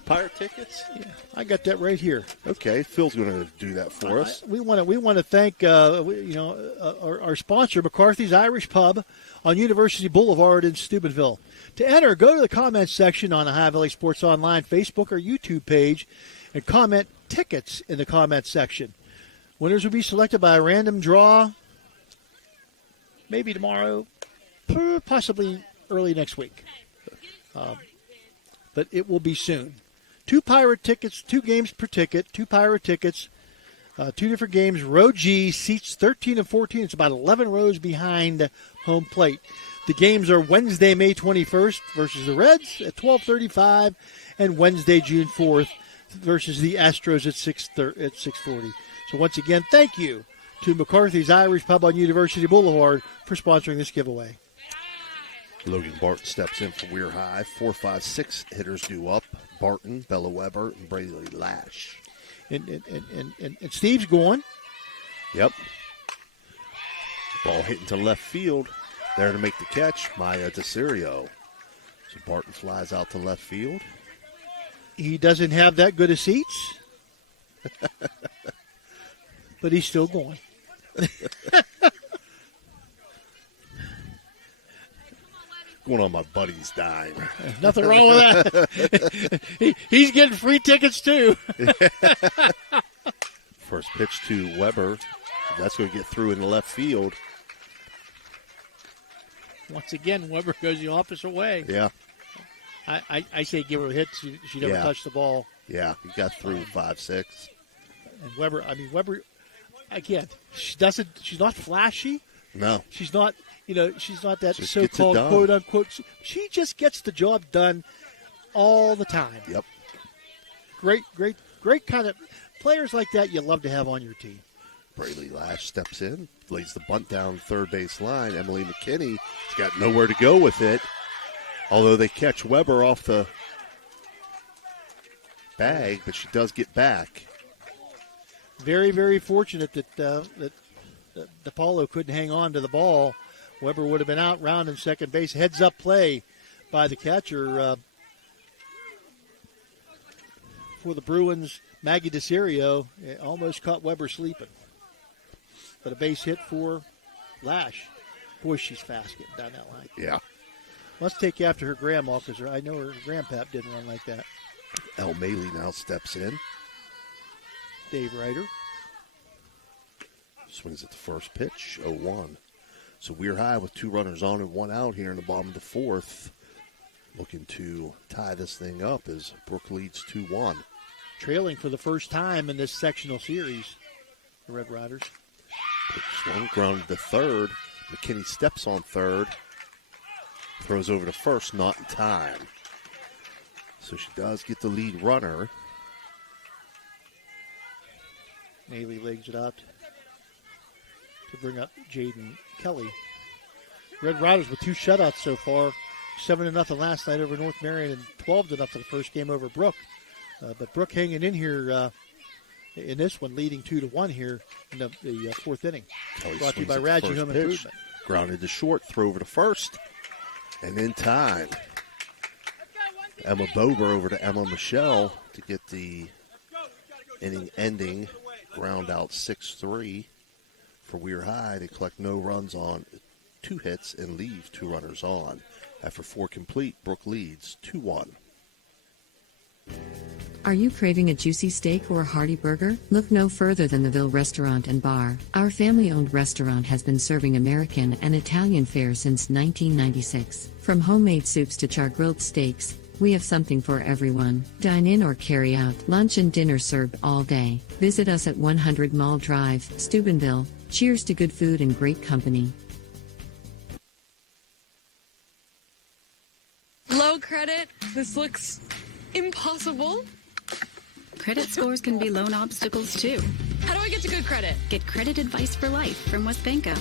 Pirate tickets? Yeah, I got that right here. Okay, Phil's going to do that for us. We want to thank our sponsor, McCarthy's Irish Pub on University Boulevard in Steubenville. To enter, go to the comments section on the High Valley Sports Online Facebook or YouTube page and comment tickets in the comments section. Winners will be selected by a random draw, maybe tomorrow, possibly early next week. But it will be soon. 2 pirate tickets, 2 games per ticket, 2 pirate tickets, 2 different games. Row G, seats 13 and 14. It's about 11 rows behind home plate. The games are Wednesday, May 21st versus the Reds at 12:35, and Wednesday, June 4th, versus the Astros at 6:40. So once again, thank you to McCarthy's Irish Pub on University Boulevard for sponsoring this giveaway. Logan Barton steps in for Weir High. 4, 5, 6 hitters due up. Barton, Bella Weber, and Braley Lash. And Steve's going. Yep. Ball hitting to left field. There to make the catch, Maya DeCirio. So Barton flies out to left field. He doesn't have that good of seats, but he's still going. Going on my buddy's dime. Nothing wrong with that. He's getting free tickets too. First pitch to Weber. That's going to get through in the left field. Once again, Weber goes the opposite way. Yeah. I say give her a hit. She never touched the ball. Yeah, he got through 5-6. And Weber, again, she's not flashy. No. She's not, she's not that Just so-called gets it done. quote-unquote. She just gets the job done all the time. Yep. Great kind of players like that you love to have on your team. Braley Lash steps in, lays the bunt down third base line. Emily McKinney has got nowhere to go with it. Although they catch Weber off the bag, but she does get back. Very, very fortunate that DePaulo couldn't hang on to the ball. Weber would have been out rounding second base. Heads-up play by the catcher for the Bruins, Maggie DeCirio. Almost caught Weber sleeping. But a base hit for Lash. Boy, she's fast getting down that line. Yeah. Must take after her grandma because I know her grandpap didn't run like that. El Maley now steps in. Dave Ryder. Swings at the first pitch, 0-1. So we're high with 2 runners on and 1 out here in the bottom of the 4th. Looking to tie this thing up as Brooke leads 2-1. Trailing for the first time in this sectional series, the Red Riders. Pitch swung, grounded to third. McKinney steps on third. Throws over to first, not in time. So she does get the lead runner. Maley legs it out to bring up Jaden Kelly. Red Riders with 2 shutouts so far. 7-0 last night over North Marion and 12-0 the first game over Brooke. But Brooke hanging in here in this one, leading 2-1 here in the 4th inning. Kelly Brought to you by swings at the Radji first Home pitch. Improvement. Grounded to short, throw over to first. And in time, Emma Bober over to Emma Michelle to get the inning-ending ground out 6-3 for Weir High. They collect no runs on 2 hits and leave 2 runners on. After 4 complete, Brooke leads 2-1. Are you craving a juicy steak or a hearty burger? Look no further than the Ville Restaurant and Bar. Our family-owned restaurant has been serving American and Italian fare since 1996. From homemade soups to char-grilled steaks, we have something for everyone. Dine in or carry out. Lunch and dinner served all day. Visit us at 100 Mall Drive, Steubenville. Cheers to good food and great company. Low credit. This looks impossible. Credit scores can be loan obstacles too. How do I get to good credit? Get credit advice for life from WesBanco.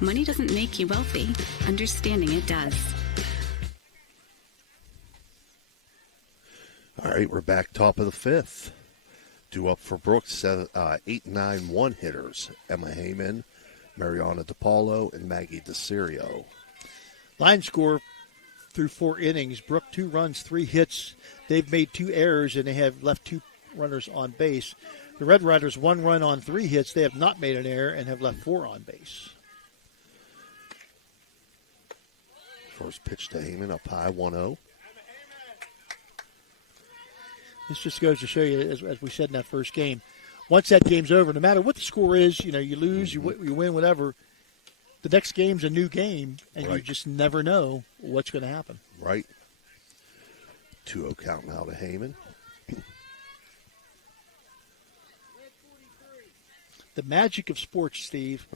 Money doesn't make you wealthy. Understanding it does. All right, we're back top of the 5th. Due up for Brooks, 8-9-1 hitters. Emma Heyman, Mariana DePaulo, and Maggie DeCirio. Line score through 4 innings. Brooke 2 runs, 3 hits. They've made 2 errors, and they have left 2 runners on base. The Red Riders 1 run on 3 hits. They have not made an error and have left 4 on base. First pitch to Heyman, up high, 1-0. This just goes to show you, as we said in that first game, once that game's over, no matter what the score is, you lose, you win, whatever, the next game's a new game, and you just never know what's going to happen. Right. 2-0 count now to Heyman. the magic of sports, Steve.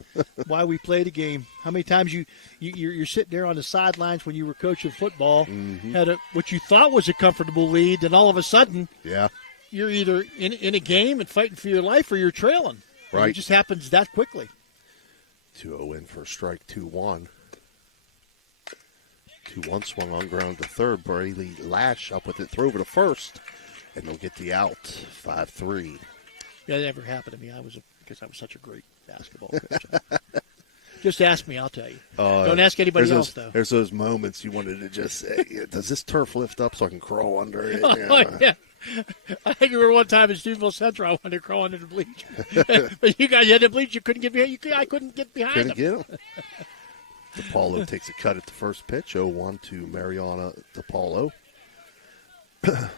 Why we play the game. How many times you're sitting there on the sidelines when you were coaching football, had what you thought was a comfortable lead, and all of a sudden, you're either in a game and fighting for your life, or you're trailing. Right. It just happens that quickly. 2-0 in for a strike, 2-1. 2-1 swung on ground to third. Braley Lash up with it, throw over to first, and they'll get the out. 5-3. Yeah, that never happened to me. Because I was such a great basketball coach. Just ask me, I'll tell you. Don't ask anybody else, though. There's those moments you wanted to just say, does this turf lift up so I can crawl under it? Yeah. I think you were one time in Steubenville Central. I wanted to crawl under the bleachers. But you guys had the bleachers. You couldn't get behind. I couldn't get behind them. DePaulo takes a cut at the first pitch. 0-1 to Mariana DePaulo. A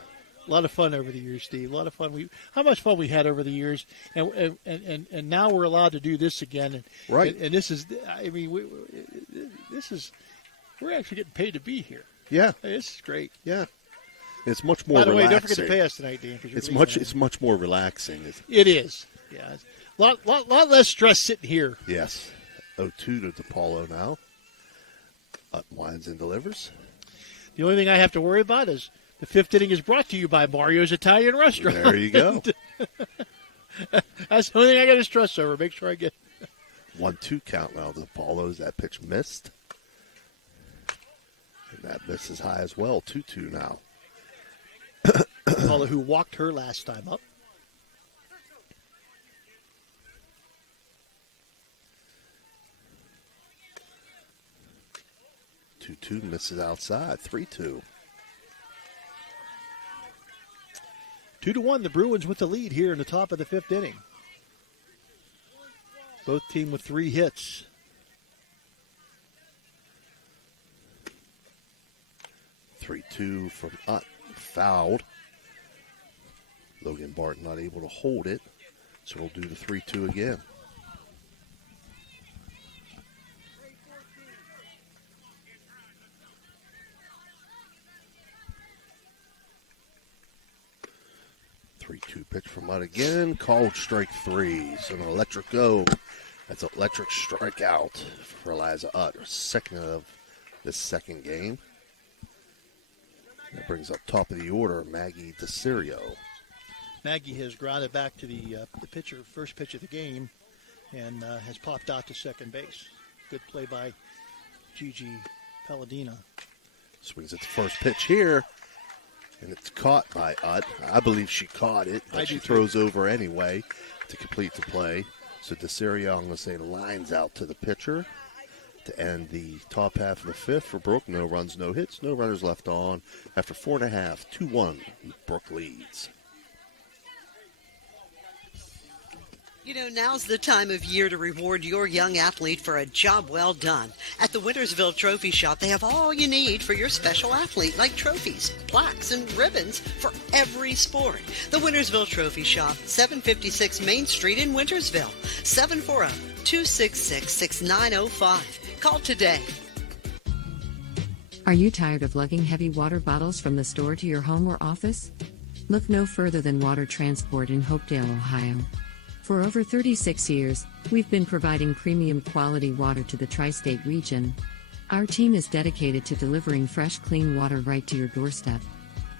lot of fun over the years, Steve. A lot of fun. How much fun we had over the years, and now we're allowed to do this again. And this is, I mean, we're actually getting paid to be here. Yeah, this is great. Yeah, it's much more. By the way, relaxing. don't forget to pay us tonight, Dan. It's much more relaxing. It is. Yeah, lot less stress sitting here. Yes. 0-2 to DePaulo now. Winds and delivers. The only thing I have to worry about is the fifth inning is brought to you by Mario's Italian Restaurant. There you go. That's the only thing I got to stress over. Make sure I get 1-2 count now to DePaulo's. That pitch missed. And that miss is high as well. 2-2 now. DePaulo, who walked her last time up. Two misses outside. 3-2. 2-1. The Bruins with the lead here in the top of the fifth inning. Both team with 3 hits. (3-2) from Utt, fouled. Logan Barton not able to hold it, so we'll do the 3-2 again. Pitch from Mudd again. Called strike 3. So an electric go. That's an electric strikeout for Eliza Utt. Second of this second game. That brings up top of the order Maggie DeCirio. Maggie has grounded back to the pitcher, first pitch of the game, and has popped out to second base. Good play by Gigi Palladina. Swings at the first pitch here. And it's caught by Utt. I believe she caught it, but she throws over anyway to complete the play. So DeCirio, I'm going to say, lines out to the pitcher to end the top half of the fifth for Brooke. No runs, no hits, no runners left on. After 4.5, 2-1, Brooke leads. You know, now's the time of year to reward your young athlete for a job well done. At the Wintersville Trophy Shop, they have all you need for your special athlete, like trophies, plaques, and ribbons for every sport. The Wintersville Trophy Shop, 756 Main Street in Wintersville, 740-266-6905. Call today. Are you tired of lugging heavy water bottles from the store to your home or office? Look no further than Water Transport in Hopedale, Ohio. For over 36 years, we've been providing premium quality water to the tri-state region. Our team is dedicated to delivering fresh, clean water right to your doorstep.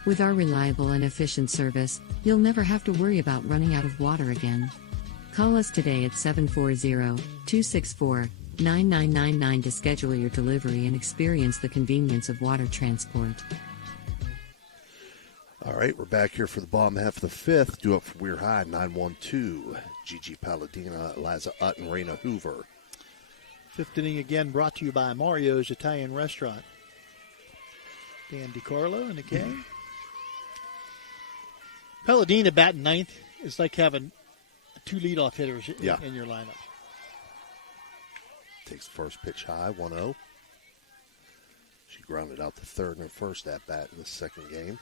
With our reliable and efficient service, you'll never have to worry about running out of water again. Call us today at 740-264-9999 to schedule your delivery and experience the convenience of water transport. All right, we're back here for the bottom half of the fifth. Due up for Weir High, 9-1-2. Gigi Palladina, Eliza Utt, and Raina Hoover. Fifth inning again brought to you by Mario's Italian Restaurant. Dan DiCarlo in the game. Palladina batting ninth is like having 2 leadoff hitters in your lineup. Takes first pitch high, 1-0. She grounded out the third in her first at-bat in the second game.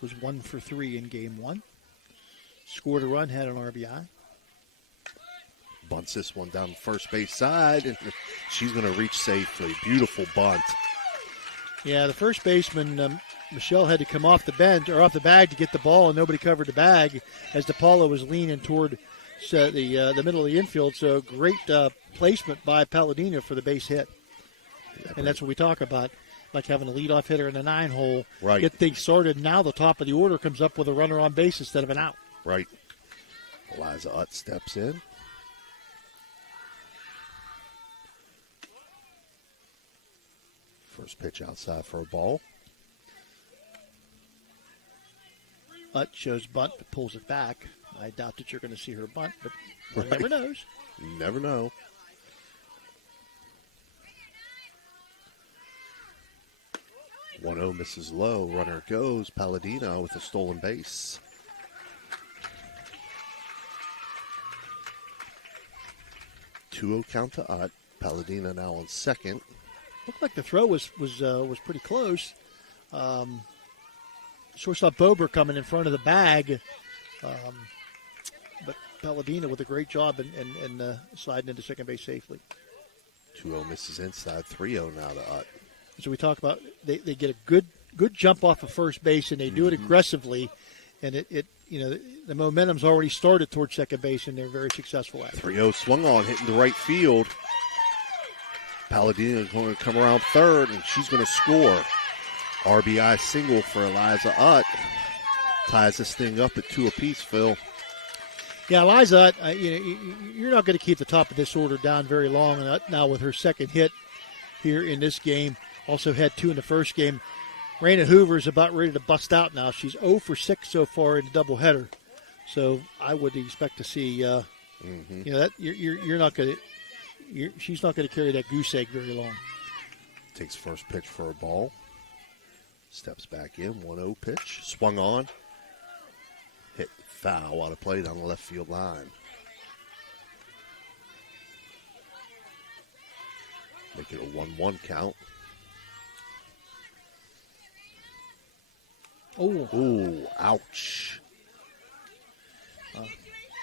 Was 1 for 3 in game 1. Scored a run, had an RBI. Bunts this one down the first base side, and she's going to reach safely. Beautiful bunt. Yeah, the first baseman, Michelle, had to come off the bench or off the bag to get the ball, and nobody covered the bag as DePaulo was leaning toward the middle of the infield. So great placement by Palladino for the base hit. And that's what we talk about, like having a leadoff hitter in the 9-hole. Right. Get things started. Now the top of the order comes up with a runner on base instead of an out. Right. Eliza Utt steps in. First pitch outside for a ball. Utt shows bunt, but pulls it back. I doubt that you're going to see her bunt, but one never knows. You never know. One-0 misses low. Runner goes. Palladino with a stolen base. 2-0 count to Utt. Palladino now on second. Looked like the throw was pretty close. Shortstop Bober coming in front of the bag, but Palladino with a great job and sliding into second base safely. 2-0 misses inside. 3-0 now to Utt. So we talk about they get a good jump off of first base, and they do it aggressively, and it the momentum's already started towards second base, and they're very successful at it. 3-0 swung on, hitting the right field. Palladino is going to come around third, and she's going to score. RBI single for Eliza Utt. Ties this thing up at 2 apiece, Phil. Yeah, Eliza Utt, you're not going to keep the top of this order down very long. And Utt now with her second hit here in this game. Also had 2 in the first game. Raina Hoover is about ready to bust out now. She's 0 for 6 so far in the doubleheader. So I would expect to see, that you're not going to. She's not going to carry that goose egg very long. Takes first pitch for a ball. Steps back in. 1-0 pitch. Swung on. Hit foul out of play down the left field line. Make it a 1-1 count. Oh, ouch.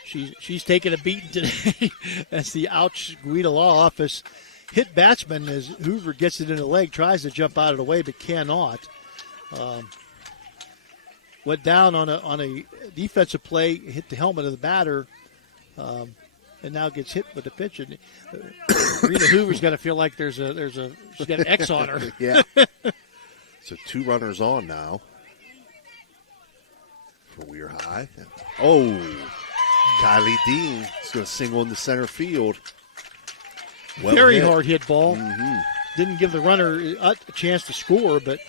She's taking a beating today. That's the ouch Guida Law Office hit batsman as Hoover gets it in the leg, tries to jump out of the way, but cannot. Went down on a defensive play, hit the helmet of the batter, and now gets hit with the pitch. And Rita Hoover's got to feel like she's got an X on her. Yeah. So 2 runners on now for Weir High. Oh, Kylie Dean is going to single in the center field. Well Very hit. hard hit ball. Mm-hmm. Didn't give the runner a chance to score, but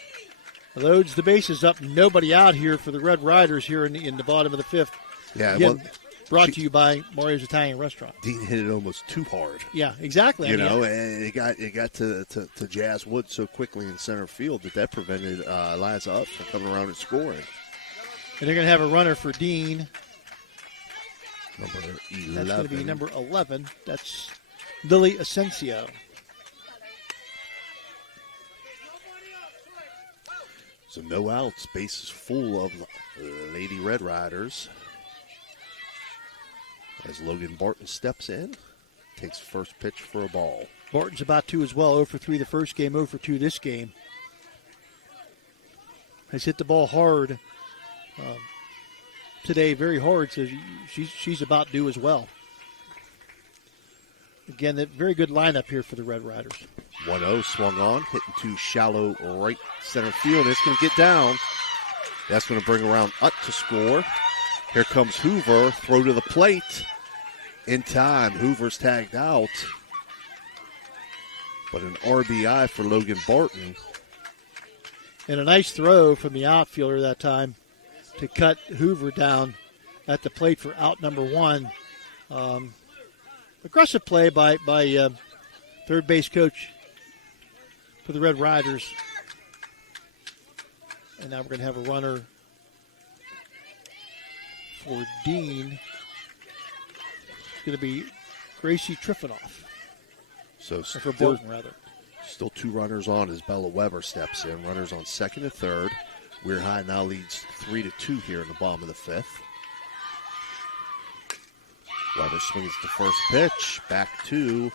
loads the bases up. Nobody out here for the Red Riders here in the bottom of the 5th. Yeah, Again, brought to you by Mario's Italian Restaurant. Dean hit it almost too hard. Yeah, exactly. And it got to Jazz Wood so quickly in center field that prevented Eliza Utt from coming around and scoring. And they're going to have a runner for Dean. Number 11. That's going to be number 11. That's Lily Asensio. So no outs. Base is full of Lady Red Riders. As Logan Barton steps in, takes first pitch for a ball. Barton's about 2 as well. 0 for 3 the first game, 0 for 2 this game. Has hit the ball hard today, very hard. So she's about due as well. Again, that very good lineup here for the Red Riders. 1-0 swung on, hitting to shallow right center field. It's going to get down. That's going to bring around Utt to score. Here comes Hoover. Throw to the plate. In time, Hoover's tagged out. But an RBI for Logan Barton. And a nice throw from the outfielder that time to cut Hoover down at the plate for out number 1. Aggressive play by third base coach for the Red Riders. And now we're going to have a runner for Dean. It's going to be Gracie Trifanoff. So for Barton, rather. Still 2 runners on as Bella Weber steps in. Runners on second and third. Weir High now leads 3-2 here in the bottom of the 5th. Weber swings the first pitch. Back to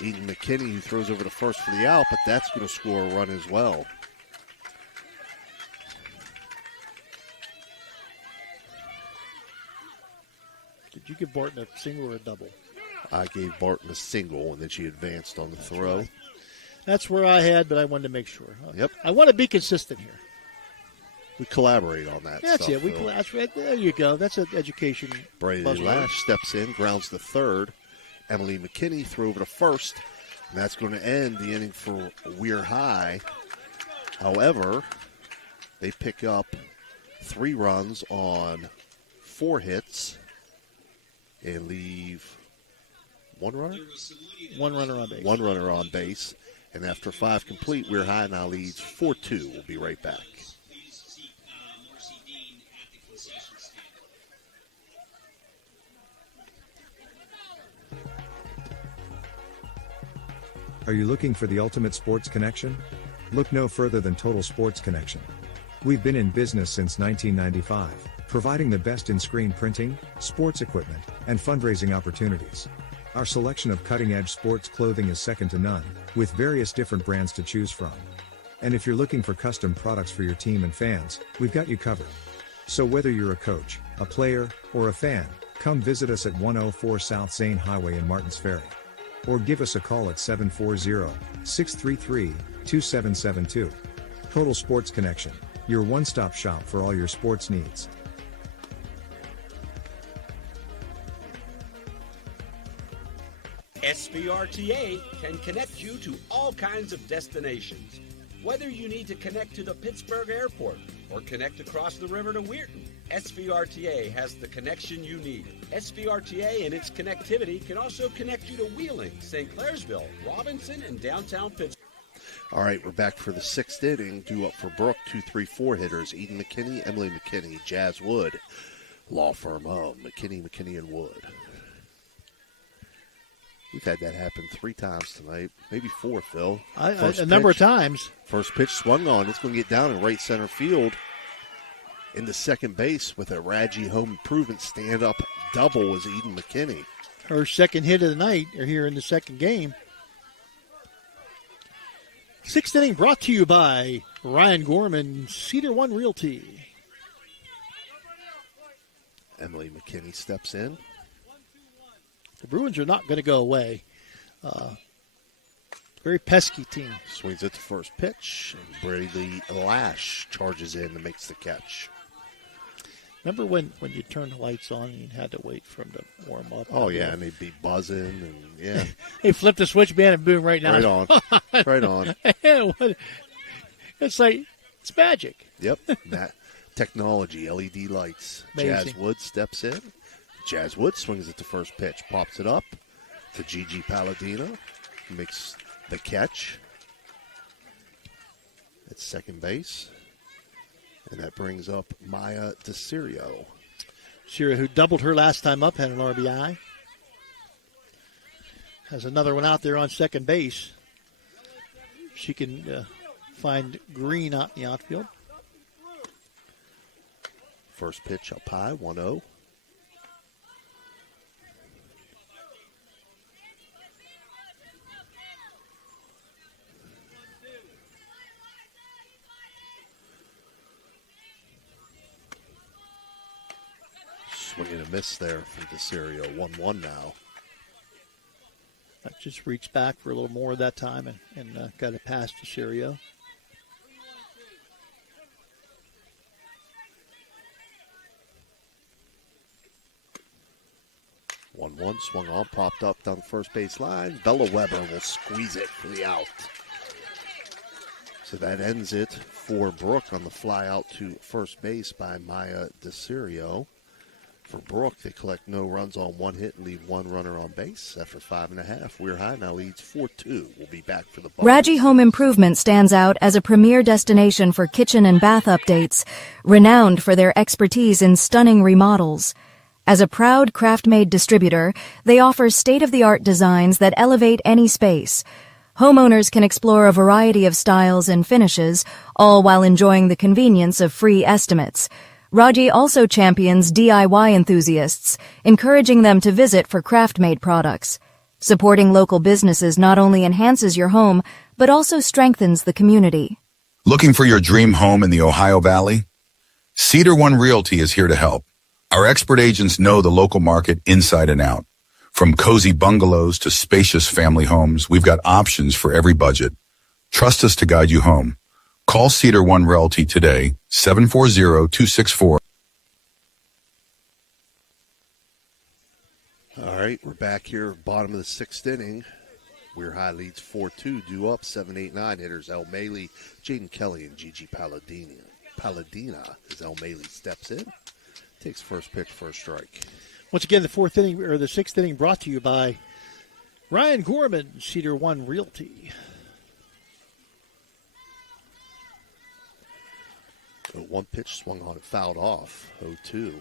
Eden McKinney, who throws over to first for the out, but that's going to score a run as well. Did you give Barton a single or a double? I gave Barton a single, and then she advanced on the throw. Right. That's where I had, but I wanted to make sure. Yep. I want to be consistent here. We collaborate on that That's stuff. it. That's right. There you go. That's an education. Brady buzzword. Lash steps in, grounds to third. Emily McKinney threw over to first, and that's going to end the inning for Weir High. However, they pick up 3 runs on 4 hits and leave one runner? One runner on base. One runner on base. And after 5 complete, Weir High now leads 4-2. We'll be right back. Are you looking for the ultimate sports connection? Look no further than Total Sports Connection. We've been in business since 1995, providing the best in screen printing, sports equipment, and fundraising opportunities. Our selection of cutting-edge sports clothing is second to none, with various different brands to choose from. And if you're looking for custom products for your team and fans, we've got you covered. So whether you're a coach, a player, or a fan, come visit us at 104 South Zane Highway in Martins Ferry. Or give us a call at 740-633-2772. Total Sports Connection, your one-stop shop for all your sports needs. SVRTA can connect you to all kinds of destinations. Whether you need to connect to the Pittsburgh Airport or connect across the river to Weirton, SVRTA has the connection you need. SVRTA and its connectivity can also connect you to Wheeling, St. Clairsville, Robinson, and downtown Pittsburgh. All right, we're back for the 6th inning. Due up for Brooke, 2-3-4 hitters. Eden McKinney, Emily McKinney, Jazz Wood, law firm of McKinney, and Wood. We've had that happen 3 times tonight, maybe 4, Phil. A number of times. First pitch swung on. It's going to get down in right center field. Into second base with a Radji home improvement stand-up double was Eden McKinney. Her second hit of the night or here in the second game. 6th inning brought to you by Ryan Gorman, Cedar One Realty. Emily McKinney steps in. The Bruins are not going to go away. Very pesky team. Swings at the first pitch. And Brady Lash charges in and makes the catch. Remember when you turned the lights on and you had to wait for them to warm up? Oh, yeah, and they'd be buzzing. And yeah. They flipped the switch, man, and boom, right now. Right on. Right on. It's like, it's magic. Yep. That technology, LED lights. Amazing. Jazz Wood steps in. Jazz Wood swings at the first pitch, pops it up to Gigi Palladino, makes the catch at second base, and that brings up Maya DeCirio. Cirio, who doubled her last time up, had an RBI. Has another one out there on second base. She can find Green out in the outfield. First pitch up high, 1-0. Swinging a miss there from DeCirio. 1-1 now. I just reached back for a little more that time and got it past DeCirio. One swung on, popped up down the first base line. Bella Weber will squeeze it for the out. So that ends it for Brooke on the fly out to first base by Maya DeCirio. For Brooke, they collect no runs on 1 hit and leave 1 runner on base. After 5.5, Weir High now leads 4-2. We'll be back for the ball. Radji Home Improvement stands out as a premier destination for kitchen and bath updates, renowned for their expertise in stunning remodels. As a proud craft-made distributor, they offer state-of-the-art designs that elevate any space. Homeowners can explore a variety of styles and finishes, all while enjoying the convenience of free estimates. Radji also champions DIY enthusiasts, encouraging them to visit for craft-made products. Supporting local businesses not only enhances your home, but also strengthens the community. Looking for your dream home in the Ohio Valley? Cedar One Realty is here to help. Our expert agents know the local market inside and out. From cozy bungalows to spacious family homes, we've got options for every budget. Trust us to guide you home. Call Cedar One Realty today, 740-264. All right, we're back here, bottom of the sixth inning. We're High leads 4-2, due up 7-8-9. Hitters El Maley, Jaden Kelly, and Gigi Palladina as El Maley steps in. Takes first pitch, first strike. Once again, the sixth inning brought to you by Ryan Gorman, Cedar One Realty. One pitch swung on and fouled off, 0-2.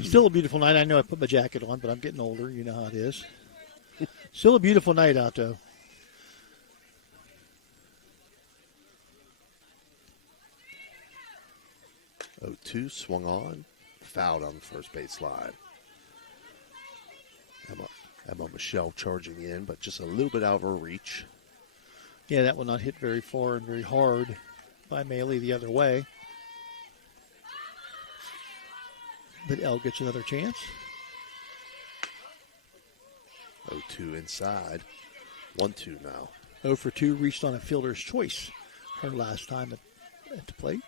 Still a beautiful night. I know I put my jacket on, but I'm getting older. You know how it is. Still a beautiful night out, though. Oh, 2 swung on, fouled on the first base line. Emma Michelle charging in, but just a little bit out of her reach. Yeah, that will not hit very far and very hard by Maley the other way. But El gets another chance. 0-2 inside. 1-2 now. 0 for 2 reached on a fielder's choice her last time at the plate.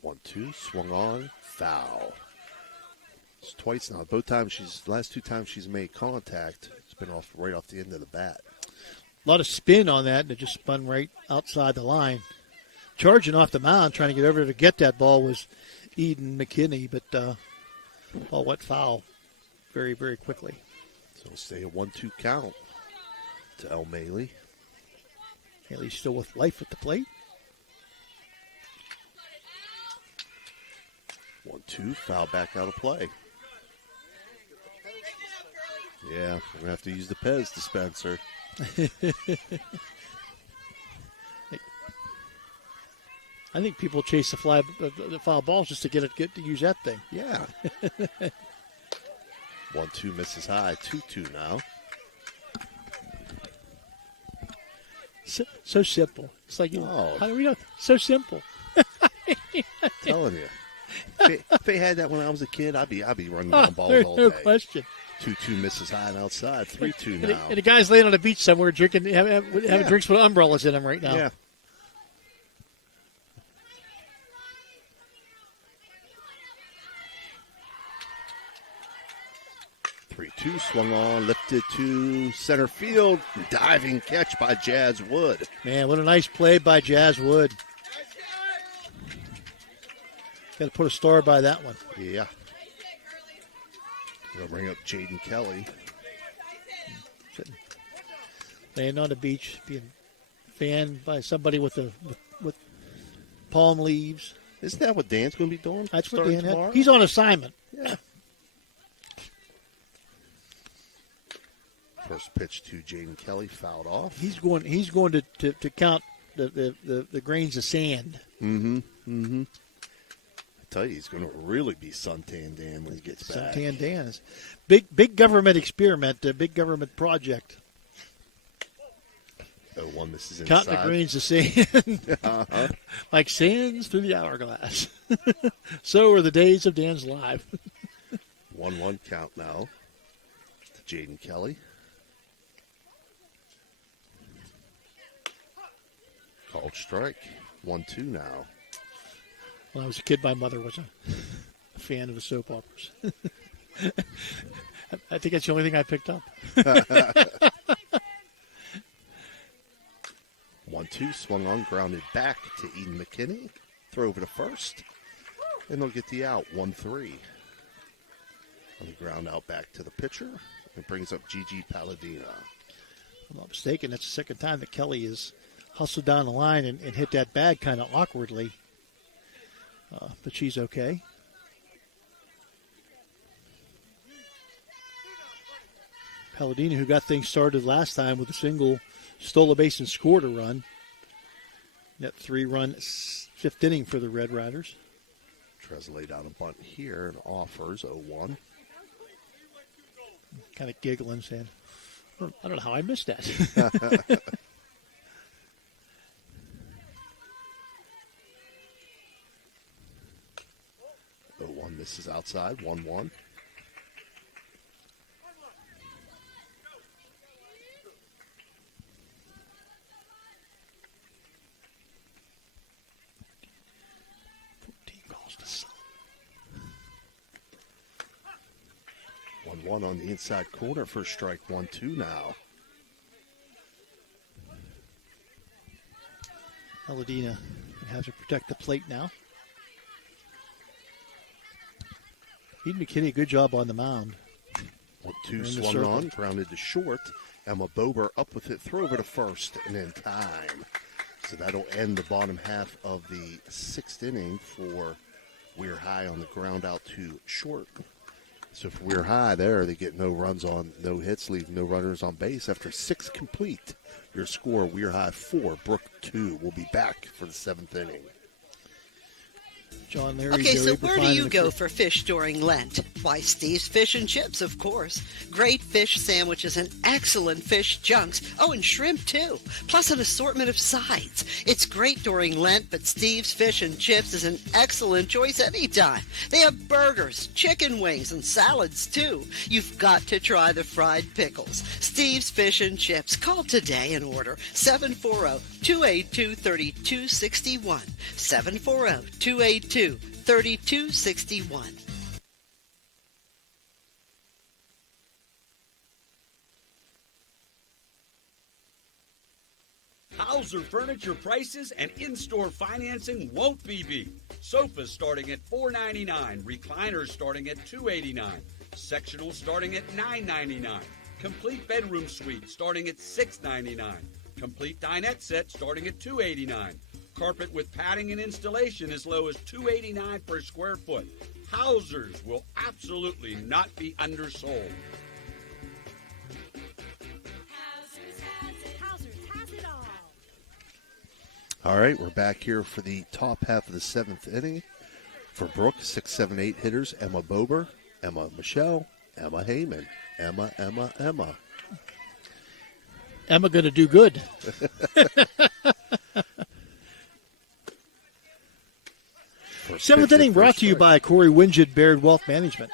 One, two, swung on, foul. It's twice now. Last 2 times she's made contact, it's been right off the end of the bat. A lot of spin on that, and it just spun right outside the line. Charging off the mound, trying to get over there to get that ball was Eden McKinney, but ball went foul very, very quickly. So it'll stay a 1-2 count to El Maley. Maley's still with life at the plate. 1-2, foul back out of play. Yeah, we're going to have to use the Pez dispenser. I think people chase the foul balls just to get to use that thing. Yeah. 1-2 misses high. 2-2 now. So simple. It's like, how do we know? So simple. Telling you. If they had that when I was a kid, I'd be running down balls all day. No question. 2-2 misses high and outside. 3-2 now. And the guy's laying on the beach somewhere drinking, having drinks with umbrellas in them right now. Yeah. 3-2 swung on, lifted to center field. Diving catch by Jazz Wood. Man, what a nice play by Jazz Wood. Got to put a star by that one. Yeah. We'll bring up Jaden Kelly. Laying on the beach, being fanned by somebody with palm leaves. Isn't that what Dan's going to be doing? That's what Dan tomorrow? had. He's on assignment. Yeah. First pitch to Jaden Kelly, fouled off. He's going to count the grains of sand. Mm-hmm. I tell you, he's going to really be Suntan Dan when he gets back. Suntan Dan is big government experiment, a big government project. 0-1, this is inside. Counting the grains of sand, like sands through the hourglass. So are the days of Dan's life. 1-1 count now to Jaden Kelly. Called strike. 1-2 now. When I was a kid, my mother was a fan of the soap operas. I think that's the only thing I picked up. 1-2 swung on, grounded back to Eden McKinney. Throw over to first. And they'll get the out. 1-3. On the ground out back to the pitcher. It brings up Gigi Palladina. If I'm not mistaken, that's the second time that Kelly has hustled down the line and hit that bag kind of awkwardly. But she's okay. Palladina, who got things started last time with a single, stole a base and scored a run. That 3-run fifth inning for the Red Riders. Trez laid out a bunt here and offers 0-1. Kind of giggling, saying, I don't know how I missed that. 0-1 misses outside, 1-1. Calls to Sun. 1-1 on the inside corner for strike 1-2 now. Paladina has to protect the plate now. Pete McKinney, good job on the mound. 1-2 swung on, grounded to short. Emma Bober up with it, throw over to first, and in time. So that'll end the bottom half of the 6th inning for Weir High on the ground out to short. So for Weir High there, they get no runs on, no hits, leave no runners on base after 6 complete. Your score, Weir High 4, Brooke 2. We'll be back for the 7th inning. John, Larry, Okay, Joey, so where do you go for fish during Lent? Why, Steve's Fish and Chips, of course. Great fish sandwiches and excellent fish junks. Oh, and shrimp, too. Plus an assortment of sides. It's great during Lent, but Steve's Fish and Chips is an excellent choice anytime. They have burgers, chicken wings, and salads, too. You've got to try the fried pickles. Steve's Fish and Chips. Call today and order 740-282-3261. 740-282-3261. Hauser Furniture prices and in-store financing won't be beat. Sofas starting at $4.99, recliners starting at $2.89, sectionals starting at $9.99, complete bedroom suite starting at $6.99, complete dinette set starting at $2.89. Carpet with padding and installation as low as $2.89 per square foot. Hausers will absolutely not be undersold. All right, we're back here for the top half of the 7th inning. For Brooke, 6, 7, 8 hitters, Emma Bober, Emma Michelle, Emma Heyman, Emma. Emma going to do good. Seventh inning brought to you by Corey Wingett, Baird Wealth Management.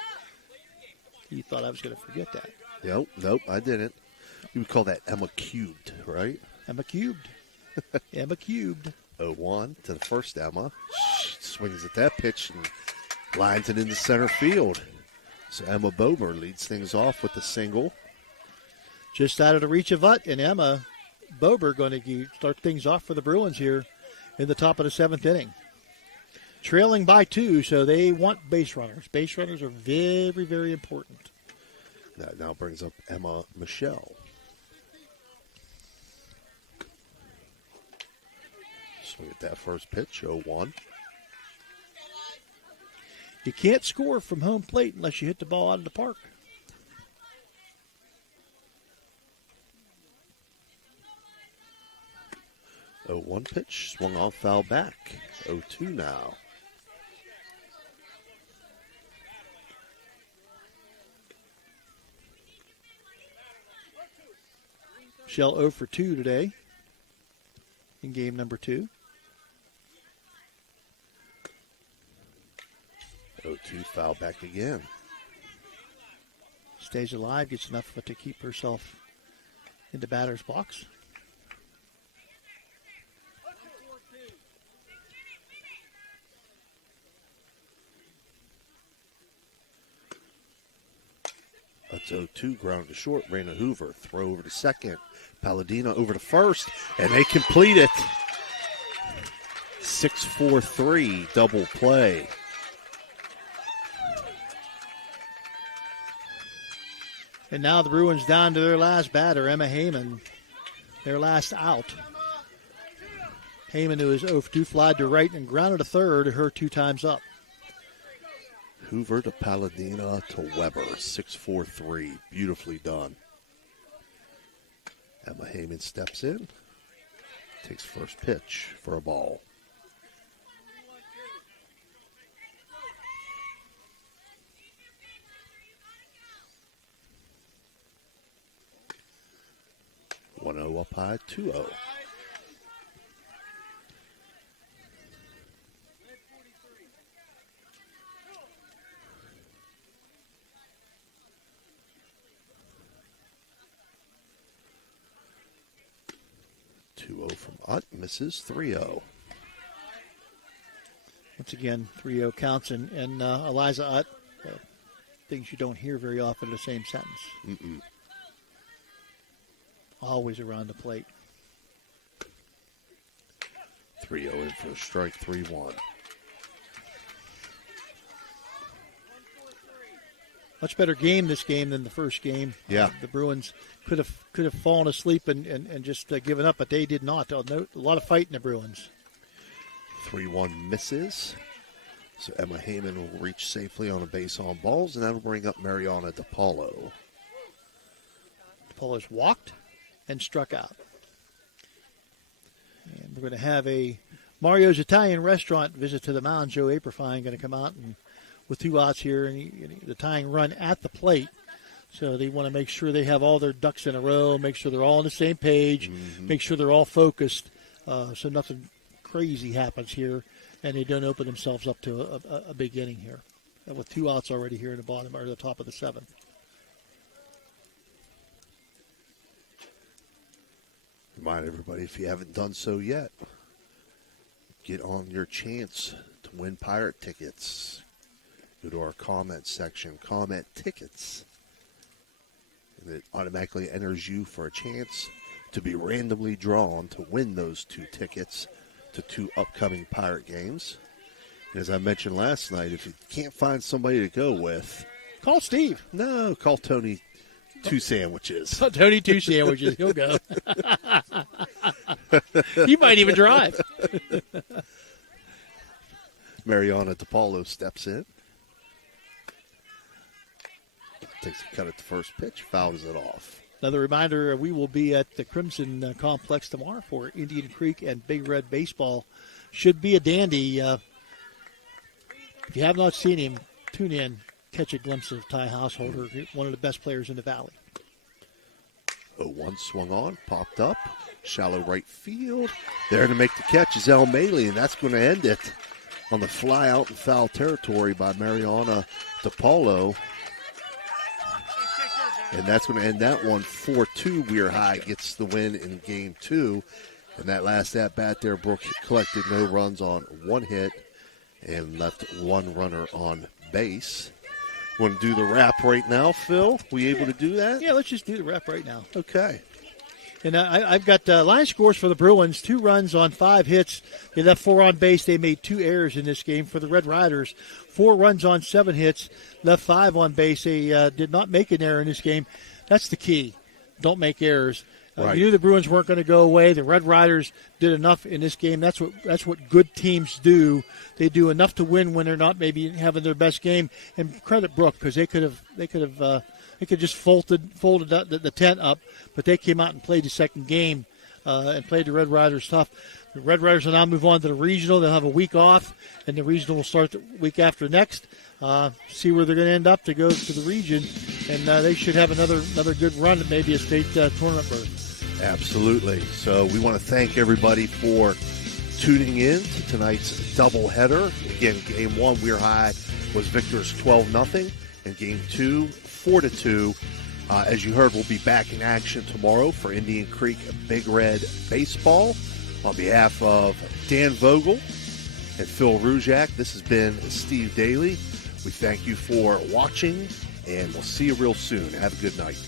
You thought I was going to forget that. Nope, I didn't. You would call that Emma cubed, right? Emma cubed. Emma cubed. 0-1 to the first Emma. Swings at that pitch and lines it into center field. So Emma Bober leads things off with a single. Just out of the reach of Utt, and Emma Bober going to start things off for the Bruins here in the top of the 7th inning. Trailing by 2, so they want base runners. Base runners are very, very important. That now brings up Emma Michelle. Swing at that first pitch, 0-1. You can't score from home plate unless you hit the ball out of the park. Oh, 1 pitch, swung off, foul back. 0-2 now. Shell 0 for 2 today in game number 2. 0-2 foul back again. Stays alive, gets enough to keep herself in the batter's box. That's 0-2, ground to short. Raina Hoover, throw over to second. Palladino over to first, and they complete it. 6-4-3, double play. And now the Bruins down to their last batter, Emma Heyman, their last out. Heyman, who is 0 for 2, flied to right and grounded to third, her 2 times up. Hoover to Palladina to Weber, 6-4-3, beautifully done. Emma Heyman steps in, takes first pitch for a ball. 1-0 up high, 2-0. From Utt, misses 3-0. Once again, 3-0 counts, and Eliza Utt, things you don't hear very often in the same sentence. Mm-mm. Always around the plate. 3-0 in for a strike, 3-1. Much better game this game than the first game. Yeah. The Bruins could have fallen asleep and just given up, but they did not. A lot of fight in the Bruins. 3-1 misses. So Emma Heyman will reach safely on a base on balls, and that'll bring up Mariana DePaulo. DePaulo's walked and struck out. And we're going to have a Mario's Italian Restaurant visit to the mound. Joe Aperfine going to come out and with 2 outs here, and the tying run at the plate. So they want to make sure they have all their ducks in a row, make sure they're all on the same page, make sure they're all focused, so nothing crazy happens here, and they don't open themselves up to a big inning here. With 2 outs already here in the bottom or the top of the 7th. Remind everybody, if you haven't done so yet, get on your chance to win Pirate tickets. Go to our comment section, comment tickets, and it automatically enters you for a chance to be randomly drawn to win those 2 tickets to 2 upcoming Pirate games. And as I mentioned last night, if you can't find somebody to go with, call Steve. No, call Tony 2 Sandwiches. Tony 2 Sandwiches, he'll go. He might even drive. Mariana DePaulo steps in. Takes a cut at the first pitch, fouls it off. Another reminder, we will be at the Crimson Complex tomorrow for Indian Creek and Big Red Baseball. Should be a dandy. If you have not seen him, tune in, catch a glimpse of Ty Householder, one of the best players in the Valley. 0-1 swung on, popped up, shallow right field. There to make the catch is El Maley, and that's going to end it on the fly out in foul territory by Mariana DePaulo. And that's going to end that one 4-2. WEIR High gets the win in game 2. And that last at-bat there, Brooke collected no runs on 1 hit and left 1 runner on base. Want to do the wrap right now, Phil? We able to do that? Yeah, let's just do the wrap right now. Okay. And I've got line scores for the Bruins, 2 runs on 5 hits. They left 4 on base. They made 2 errors in this game. For the Red Riders, 4 runs on 7 hits, left 5 on base. They did not make an error in this game. That's the key. Don't make errors. Right. You knew the Bruins weren't going to go away. The Red Riders did enough in this game. That's what good teams do. They do enough to win when they're not maybe having their best game. And credit Brooke, because they could just folded the tent up, but they came out and played the second game and played the Red Riders tough. The Red Riders will now move on to the regional. They'll have a week off, and the regional will start the week after next. See where they're going to end up to go to the region, and they should have another good run at maybe a state tournament berth. Absolutely. So we want to thank everybody for tuning in to tonight's doubleheader. Again, game 1, WEIR High was victors 12-0, and game 2, 4-2. As you heard, we'll be back in action tomorrow for Indian Creek Big Red Baseball. On behalf of Dan Vogel and Phil Rujak, this has been Steve Daly. We thank you for watching, and we'll see you real soon. Have a good night.